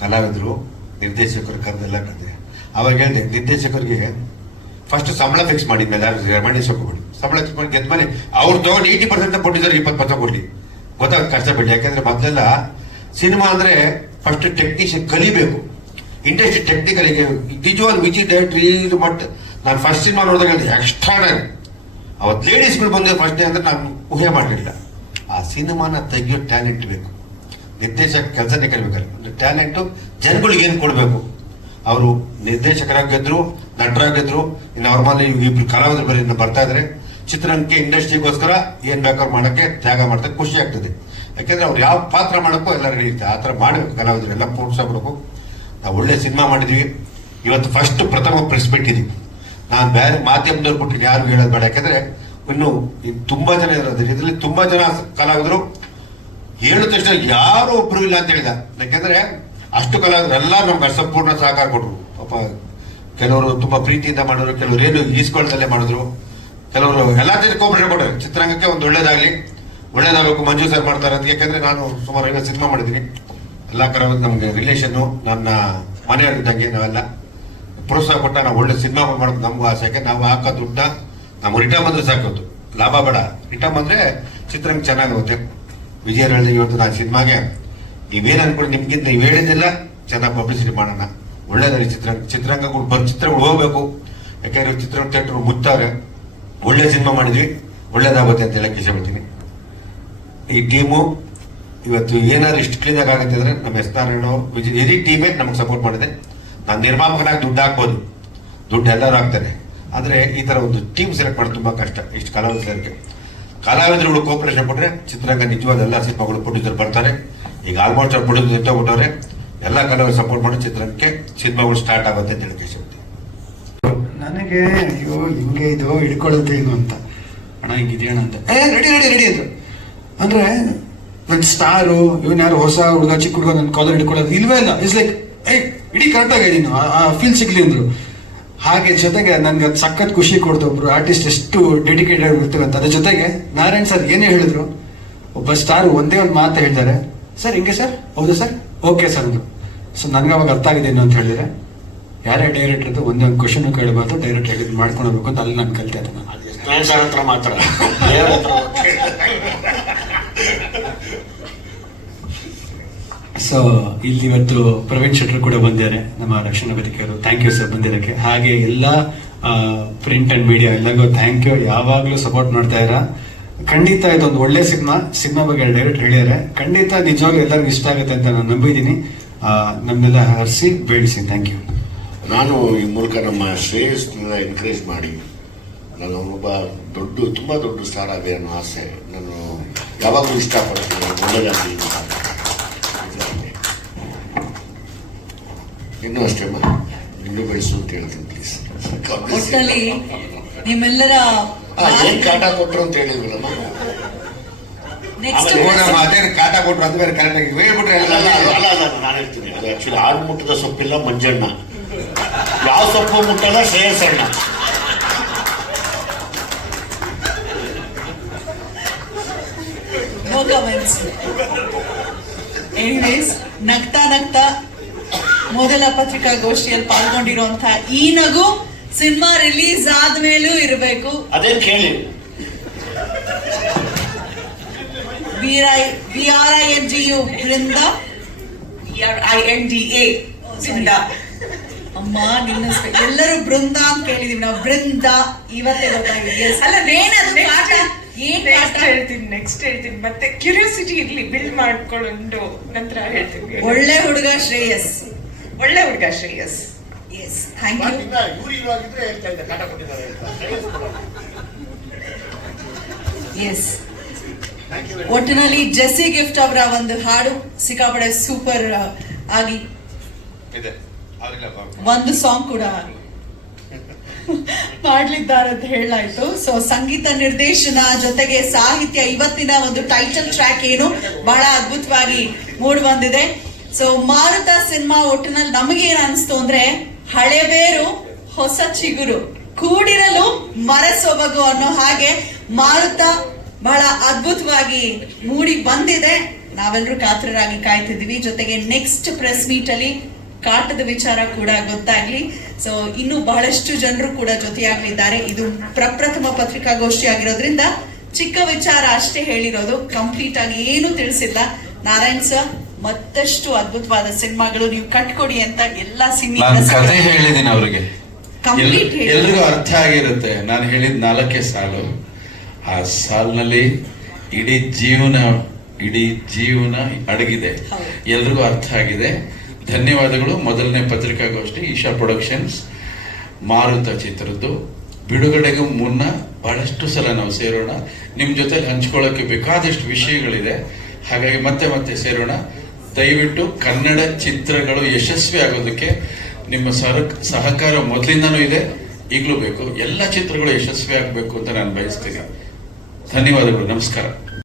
ಕಲಾವಿದರು ನಿರ್ದೇಶಕರು ಕರೆದೆಲ್ಲ ಕರೆದೆ. ಅವಾಗ ಹೇಳಿದೆ ನಿರ್ದೇಶಕರಿಗೆ ಫಸ್ಟ್ ಸಂಬಳ ಫಿಕ್ಸ್ ಮಾಡಿ ಮೇಲೆ ರೆಮಂಡೇಶನ್ ಸಂಬಳ ಫಿಕ್ಸ್ ಮಾಡಿ ಗೆದ್ಮೇಲೆ ಅವ್ರು ತಗೊಂಡು 80% ಕೊಟ್ಟಿದ್ದಾರೆ, 20% ಕೊಡ್ಲಿ. ಗೊತ್ತಾಗ ಕಷ್ಟ ಬಿಡಿ. ಯಾಕಂದ್ರೆ ಮೊದಲೆಲ್ಲ ಸಿನಿಮಾ ಅಂದ್ರೆ ಫಸ್ಟ್ ಟೆಕ್ನಿಷಿಯನ್ ಕಲಿಬೇಕು. ಇಂಡಸ್ಟ್ರಿ ಟೆಕ್ನಿಕಲಿಗೆ ವಿಜುವಲ್ ಡೈರೆಕ್ಟರ್ ಇದು ಮಟ್. ನಾನು ಫಸ್ಟ್ ಸಿನಿಮಾ ನೋಡಿದಾಗ ಹೇಳಿದೆ ಎಕ್ಸ್ಟ್ರಾಡನರಿ. ಅವತ್ತು ಲೇಡೀಸ್ಗಳು ಬಂದ ಫಸ್ಟ್ ಡೇ ಅಂದ್ರೆ ನಾನು ಊಹೆ ಮಾಡಲಿಲ್ಲ. ಆ ಸಿನಿಮಾನ ತೆಗಿಯೋ ಟ್ಯಾಲೆಂಟ್ ಬೇಕು. ನಿರ್ದೇಶಕ ಕೆಲಸನೇ ಕಲಿಬೇಕಲ್ಲ, ಟ್ಯಾಲೆಂಟು ಜನಗಳಿಗೆ ಏನು ಕೊಡಬೇಕು. ಅವರು ನಿರ್ದೇಶಕರಾಗಿ ಗೆದ್ರು, ನಟರಾಗಿ ಗೆದ್ರು. ಇನ್ನು ಅವ್ರ ಮೇಲೆ ಇಬ್ರು ಕಲಾವಿದರು ಬರೀ ಬರ್ತಾ ಇದ್ರೆ ಚಿತ್ರರಂಗಕ್ಕೆ ಇಂಡಸ್ಟ್ರಿಗೋಸ್ಕರ ಏನ್ ಬೇಕಾದ್ರೂ ಮಾಡಕ್ಕೆ ತ್ಯಾಗ ಮಾಡ್ತಾರೆ, ಖುಷಿ ಆಗ್ತದೆ. ಯಾಕೆಂದ್ರೆ ಅವ್ರು ಯಾವ ಪಾತ್ರ ಮಾಡಕ್ಕೂ ಎಲ್ಲ ರೆಡಿ ಇರ್ತಾರೆ. ಆ ಥರ ಮಾಡಬೇಕು ಕಲಾವಿದರು, ಎಲ್ಲ ಪ್ರೋತ್ಸಾಹಬೇಕು. ನಾವು ಒಳ್ಳೆ ಸಿನಿಮಾ ಮಾಡಿದ್ವಿ. ಇವತ್ತು ಫಸ್ಟ್ ಪ್ರಥಮ ಪ್ರೆಸ್ ಬಿಟ್ಟಿದ್ವಿ. ನಾನು ಬೇರೆ ಮಾಧ್ಯಮದವ್ರು ಕೊಟ್ಟಿದ್ದು ಯಾರು ಹೇಳೋದು ಬೇಡ. ಯಾಕಂದ್ರೆ ಇನ್ನು ತುಂಬಾ ಜನ ಇರೋದು, ಇದರಲ್ಲಿ ತುಂಬಾ ಜನ ಕಲಾವಿದರು ಹೇಳಿದ ತಕ್ಷಣ ಯಾರು ಒಬ್ರು ಇಲ್ಲ ಅಂತ ಹೇಳಿದ. ಯಾಕೆಂದ್ರೆ ಅಷ್ಟು ಕಲಾವಿದರು ಎಲ್ಲ ನಮ್ಗೆ ಸಂಪೂರ್ಣ ಸಹಕಾರ ಕೊಟ್ರು. ಪಾಪ ಕೆಲವರು ತುಂಬಾ ಪ್ರೀತಿಯಿಂದ ಮಾಡಿದ್ರು, ಕೆಲವರು ಏನು ಈಸ್ಕೊಳ್ಳದಲ್ಲೇ ಮಾಡಿದ್ರು, ಕೆಲವರು ಎಲ್ಲಾ ಕೋಪರೇಟ್ ಕೊಟ್ಟರು. ಚಿತ್ರರಂಗಕ್ಕೆ ಒಂದು ಒಳ್ಳೇದಾಗಬೇಕು ಮಂಜು ಸರ್ ಮಾಡ್ತಾರೆ ಅಂತ. ಯಾಕಂದ್ರೆ ನಾನು ಸುಮಾರು 50 ಸಿನಿಮಾ ಮಾಡಿದ್ದೀನಿ. ಎಲ್ಲ ಕಲಾವಿದ್ರು ನಮ್ಗೆ ರಿಲೇಷನ್ನು, ನನ್ನ ಮನೆಯವರಿದ್ದಂಗೆ. ನಾವೆಲ್ಲ ಪ್ರೋತ್ಸಾಹ ಕೊಟ್ಟ ನಾವು ಒಳ್ಳೆ ಸಿನಿಮಾ ಮಾಡೋದು ನಮ್ಗೂ ಆಸೆ. ಯಾಕೆ ನಾವು ಹಾಕೋ ದುಡ್ಡ ನಮ್ಮ ರಿಟರ್ನ್ ಬಂದ್ರೆ ಸಾಕೋದು, ಲಾಭ ಬೇಡ. ರಿಟರ್ನ್ ಬಂದ್ರೆ ಚಿತ್ರರಂಗ ಚೆನ್ನಾಗುತ್ತೆ. ವಿಜಯ್ ಹೇಳಿದ ಇವತ್ತು ನಾನು ಸಿನಿಮಾಗೆ ನೀವೇನು ಅನ್ಕೊಂಡು ನಿಮ್ಗಿಂತ ನೀವು ಹೇಳಿದ್ದಿಲ್ಲ, ಚೆನ್ನಾಗಿ ಪಬ್ಲಿಸಿಟಿ ಮಾಡೋಣ, ಒಳ್ಳೇದಾಗಿ ಚಿತ್ರರಂಗಗಳು ಚಿತ್ರಗಳು ಹೋಗ್ಬೇಕು. ಯಾಕಂದ್ರೆ ಚಿತ್ರರಂಗ ಥಿಯೇಟರ್ ಮುಚ್ತಾರೆ. ಒಳ್ಳೆ ಸಿನಿಮಾ ಮಾಡಿದ್ವಿ, ಒಳ್ಳೇದಾಗುತ್ತೆ ಅಂತ ಹೇಳಕ್ ಇಷ್ಟಪಡ್ತೀನಿ. ಈ ಟೀಮು ಇವತ್ತು ಏನಾದ್ರು ಇಷ್ಟು ಕ್ಲೀನ್ ಆಗುತ್ತೆ ಅಂದ್ರೆ ನಮ್ಮ ಎಸ್ ನಾರಾಯಣ ವಿಜಯ್ ಇಡೀ ಟೀಮೇ ನಮಗೆ ಸಪೋರ್ಟ್ ಮಾಡಿದೆ. ನಾನು ನಿರ್ಮಾಪಕನಾಗಿ ದುಡ್ಡು ಹಾಕ್ಬೋದು, ದುಡ್ಡು ಎಲ್ಲರೂ ಹಾಕ್ತಾರೆ. ಆದ್ರೆ ಈ ತರ ಒಂದು ಟೀಮ್ ಸೆಲೆಕ್ಟ್ ಮಾಡೋದು ತುಂಬಾ ಕಷ್ಟ. ಇಷ್ಟು ಕಲಾವಿದರು ಸೇರಿಕೆ ಕಲಾವಿದರುಗಳು ಕೋಪರೇಷನ್ ಕೊಟ್ರೆ ಚಿತ್ರರಂಗ ನಿಜವಾದ ಎಲ್ಲ ಸಿನಿಮಾಗಳು ಪ್ರೊಡ್ಯೂಸರ್ ಬರ್ತಾರೆ. ಈಗ ಆಲ್ಮೋಸ್ಟ್ ಪ್ರೊಡ್ಯೂಸರ್ ಇಟ್ಟೋಗ್ಬಿಟ್ಟವ್ರೆ. ಎಲ್ಲ ಕಲಾವಿದರು ಸಪೋರ್ಟ್ ಮಾಡಿ ಚಿತ್ರರಂಗಕ್ಕೆ ಸಿನಿಮಾಗಳು ಸ್ಟಾರ್ಟ್ ಆಗುತ್ತೆ ಅಂತ ಹೇಳಕ್ಕೆ ಇಷ್ಟಪಡ್ತೀನಿ. ನನಗೆ ಅಯ್ಯೋ ಹಿಂಗೆ ಇದು ಹಿಡ್ಕೊಳ್ಳುತ್ತೆ ಏನು ಅಂತ, ಅಣ್ಣ ಹಿಂಗಿದೆಯಣ ಅಂತ ರೆಡಿ ಅಂತ ಅಂದ್ರೆ ನನ್ನ ಸ್ಟಾರು ಇವನ್ ಯಾರು ಹೊಸ ಹುಡುಗ ಚಿಕ್ಕ ಹುಡುಗ ನನ್ನ ಕಾಲರ್ ಹಿಡ್ಕೊಳ್ಳೋದು ಇಲ್ವೇ ಇಲ್ಲ. ಇಟ್ಸ್ ಲೈಕ್ ಇಡೀ ಕರೆಕ್ಟ್ ಆಗಿದ್ದೀನಿ, ಆ ಫೀಲ್ ಸಿಗ್ಲಿ ಅಂದ್ರು. ಹಾಗೆ ಜೊತೆಗೆ ನನ್ಗೆ ಅದು ಸಖತ್ ಖುಷಿ ಕೊಡ್ತು. ಒಬ್ರು ಆರ್ಟಿಸ್ಟ್ ಎಷ್ಟು ಡೆಡಿಕೇಟೆಡ್ ಇರ್ತೀವಿ ಅಂತ. ಅದ್ರ ಜೊತೆಗೆ ನಾರಾಯಣ್ ಸರ್ ಏನೇ ಹೇಳಿದ್ರು, ಒಬ್ಬ ಸ್ಟಾರ್ ಒಂದೇ ಒಂದು ಮಾತು ಹೇಳ್ತಾರೆ, ಸರ್ ಹಿಂಗೆ ಸರ್, ಹೌದು ಸರ್, ಓಕೆ ಸರ್ ಅಂದ್ರು. ಸೊ ನನ್ಗೆ ಅವಾಗ ಅರ್ಥ ಆಗಿದೆ ಏನು ಅಂತ ಹೇಳಿದ್ರೆ, ಯಾರೇ ಡೈರೆಕ್ಟರ್ ಅದು ಒಂದೇ ಒಂದು ಕ್ವಶನ್ ಕೇಳಬಾರ್ದು, ಡೈರೆಕ್ಟ್ ಹೇಳಿದ್ ಮಾಡ್ಕೊಂಡು ಹೋಗ್ಬೇಕು ಅಂತ ಅಲ್ಲಿ ನಾನು ಕಲಿತೆ. ನಾನು ಸರ್ ಹತ್ರ ಮಾತ್ರ ಸೊ ಇಲ್ಲಿ ಇವತ್ತು ಪ್ರವೀಣ್ ಶೆಟ್ಟರ್ ಕೂಡ ಬಂದಿದ್ದಾರೆ, ನಮ್ಮ ರಕ್ಷಣಾ ವೇದಿಕೆಯವರು. ಥ್ಯಾಂಕ್ ಯು ಸರ್ ಬಂದಿರೋಕ್ಕೆ. ಹಾಗೆ ಎಲ್ಲ ಪ್ರಿಂಟ್ ಅಂಡ್ ಮೀಡಿಯಾ ಎಲ್ಲರಿಗೂ ಥ್ಯಾಂಕ್ ಯು. ಯಾವಾಗಲೂ ಸಪೋರ್ಟ್ ಮಾಡ್ತಾ ಇರ. ಖಂಡಿತ ಇದೊಂದು ಒಳ್ಳೆ ಸಿನಿಮಾ ಬಗ್ಗೆ ಡೈರೆಕ್ಟ್ ಹೇಳಿದ್ದಾರೆ. ಖಂಡಿತ ನಿಜವಾಗ್ಲೂ ಎಲ್ಲರಿಗೂ ಇಷ್ಟ ಆಗುತ್ತೆ ಅಂತ ನಾನು ನಂಬಿದ್ದೀನಿ. ನಮ್ಮನ್ನೆಲ್ಲ ಹರಿಸಿ ಬೇಡಿಸಿ. Thank you. ನಾನು ಈ ಮೂಲಕ ನಮ್ಮ ಶ್ರೇಯಸ್ನ ಎನ್ಕರೇಜ್ ಮಾಡಿ ನಾನು ಒಬ್ಬ ತುಂಬ ದೊಡ್ಡ ಸ್ಟಾರ್ ಆಗಿ ಅನ್ನೋ ಆಸೆ ನಾನು ಯಾವಾಗಲೂ ಇಷ್ಟಪಡ್ತೀನಿ. ಒಳ್ಳೆಯದಾಗಲಿ. ಇನ್ನೂ ಅಷ್ಟೇ ಇನ್ನೂ ಬೆಳೆಸು ಅಂತ ಹೇಳ್ತೀನಿ ಪ್ಲೀಸ್. ಒಟ್ಟಲ್ಲಿ ನಿಮ್ಮೆಲ್ಲರ ಏನ್ ಕಾಟ ಕೊಟ್ರು ಅಂತ ಹೇಳಿದ್ರಲ್ಲಮ್ಮ. ನೆಕ್ಸ್ಟ್ ಅದೇ ಕಾಟ ಕೊಟ್ರು ಅದು ಬೇರೆ ಕರೆಕ್ಟ್ ಆಗಿ ಹೇಳ್ಬಿಟ್ರೆ ಅಲ್ಲ ನಾನು ಹೇಳ್ತೀನಿ. ಅದು ಆಕ್ಚುಲಿ ಆಡು ಮುಟ್ಟದ ಸೊಪ್ಪಿಲ್ಲ ಮಂಜಣ್ಣ, ಯಾವ ಸೊಪ್ಪು ಮುಟ್ಟಲ್ಲ ಶ್ರೇಯಸಣ್ಣ. No comments. ಎನಿವೇಸ್, ನಗ್ತಾ ನಗ್ತಾ ಮೊದಲ ಪತ್ರಿಕಾಗೋಷ್ಠಿಯಲ್ಲಿ ಪಾಲ್ಗೊಂಡಿರುವಂತಹ ಈ ನಗು ಸಿನಿಮಾ ರಿಲೀಸ್ ಆದ್ಮೇಲೂ ಇರಬೇಕು. ಅದೇನ್ ಕೇಳಿ. BRINGU Brinda, INDA Brinda. ಅಮ್ಮ ನಿನ್ನ ಎಲ್ಲರೂ ಬೃಂದ ಅಂತ ಕೇಳಿದೀವಿ ನಾವು. ಬೃಂದ ಇವತ್ತೇ ಗೊತ್ತಾಗಿದೆ. ಅಲ್ಲ, ಏನದು ಪಾಠ? ಏನ್ ಪಾಠ? ನೆಕ್ಸ್ಟ್ ಹೇಳ್ತೀನಿ. ಮತ್ತೆ ಕ್ಯೂರಿಯಾಸಿಟಿ ಇರ್ಲಿ, ಬಿಲ್ಡ್ ಮಾಡ್ಕೊಂಡು ನಂತರ ಹೇಳ್ತೀನಿ. ಒಳ್ಳೆ ಹುಡುಗ ಶ್ರೇಯಸ್. ಒಳ್ಳೆ ಹುಡುಗ ಶ್ರೇಯಸ್. S, thank you. ಇವ್ರು ಇವಾಗಿದ್ರೆ ಹೇಳ್ತಾ ಇದ್ದೆ ಕಾಟ ಕೊಟ್ಟಿದ್ದಾರೆ ಅಂತ. ಎಸ್, ಒಟ್ಟಿನಲ್ಲಿ ಜೆಸ್ಸಿ ಗಿಫ್ಟ್ ಅವರ ಒಂದು ಹಾಡು ಸಿಕ್ಕಾಪಡೆ ಸೂಪರ್ ಆಗಿ ಇದೆ. ಒಂದು ಸಾಂಗ್ ಕೂಡ ಮಾಡ್ಲಿದ್ದಾರೆ ಅಂತ ಹೇಳಾಯ್ತು. ಸೊ ಸಂಗೀತ ನಿರ್ದೇಶನ ಜೊತೆಗೆ ಸಾಹಿತ್ಯ, ಇವತ್ತಿನ ಒಂದು ಟೈಟಲ್ ಟ್ರ್ಯಾಕ್ ಏನು ಬಹಳ ಅದ್ಭುತವಾಗಿ ಮೂಡ್ ಬಂದಿದೆ. ಸೊ ಮಾರುತ ಸಿನಿಮಾ ಒಟ್ಟಿನಲ್ಲಿ ನಮಗೆ ಏನ್ ಅನಿಸ್ತು ಅಂದ್ರೆ, ಹಳೆ ಬೇರು ಹೊಸ ಚಿಗುರು ಕೂಡಿರಲು ಮರೆಸೊಬಗು ಅನ್ನೋ ಹಾಗೆ ಮಾರುತ ಬಹಳ ಅದ್ಭುತವಾಗಿ ಮೂಡಿ ಬಂದಿದೆ. ನಾವೆಲ್ಲರೂ ಕಾತರರಾಗಿ ಕಾಯ್ತಿದ್ವಿ. ಜೊತೆಗೆ ನೆಕ್ಸ್ಟ್ ಪ್ರೆಸ್ ಮೀಟ್ ಅಲ್ಲಿ ಕಾಟದ ವಿಚಾರ ಕೂಡ ಗೊತ್ತಾಗ್ಲಿ. ಸೊ ಇನ್ನು ಬಹಳಷ್ಟು ಜನರು ಕೂಡ ಜೊತೆಯಾಗಲಿದ್ದಾರೆ. ಇದು ಪ್ರಪ್ರಥಮ ಪತ್ರಿಕಾಗೋಷ್ಠಿ ಆಗಿರೋದ್ರಿಂದ ಚಿಕ್ಕ ವಿಚಾರ ಅಷ್ಟೇ ಹೇಳಿರೋದು, ಕಂಪ್ಲೀಟ್ ಆಗಿ ಏನು ತಿಳಿಸಿಲ್ಲ. ನಾರಾಯಣ್ ಸರ್, ಮತ್ತಷ್ಟು ಅದ್ಭುತವಾದ ಸಿನಿಮಾಗಳು ನೀವು ಕಟ್ಕೊಡಿ ಅಂತ ಎಲ್ಲ ನಾನು ಕತೆ ಹೇಳಿದ್ದೀನಿ ಅವ್ರಿಗೆ, ಕಂಪ್ಲೀಟ್ ಎಲ್ರಿಗೂ ಅರ್ಥ ಆಗಿರುತ್ತೆ. ನಾನು ಹೇಳಿದ 4 ಸಾಲು, ಆ ಸಾಲಿನಲ್ಲಿ ಇಡೀ ಜೀವನ ಅಡಗಿದೆ. ಎಲ್ರಿಗೂ ಅರ್ಥ ಆಗಿದೆ. ಧನ್ಯವಾದಗಳು. ಮೊದಲನೇ ಪತ್ರಿಕಾಗೋಷ್ಠಿ ಈಶಾ ಪ್ರೊಡಕ್ಷನ್ಸ್ ಮಾರುತ ಚಿತ್ರದ್ದು ಬಿಡುಗಡೆಗೂ ಮುನ್ನ ಬಹಳಷ್ಟು ಸಲ ನಾವು ಸೇರೋಣ. ನಿಮ್ ಜೊತೆ ಹಂಚ್ಕೊಳ್ಳೋಕೆ ಬೇಕಾದಷ್ಟು ವಿಷಯಗಳಿದೆ. ಹಾಗಾಗಿ ಮತ್ತೆ ಸೇರೋಣ. ದಯವಿಟ್ಟು ಕನ್ನಡ ಚಿತ್ರಗಳು ಯಶಸ್ವಿ ಆಗೋದಕ್ಕೆ ನಿಮ್ಮ ಸಹಕಾರ ಮೊದಲಿಂದನೂ ಇದೆ, ಈಗಲೂ ಬೇಕು. ಎಲ್ಲ ಚಿತ್ರಗಳು ಯಶಸ್ವಿ ಆಗಬೇಕು ಅಂತ ನಾನು ಬಯಸ್ತೀನಿ. ಧನ್ಯವಾದಗಳು. ನಮಸ್ಕಾರ.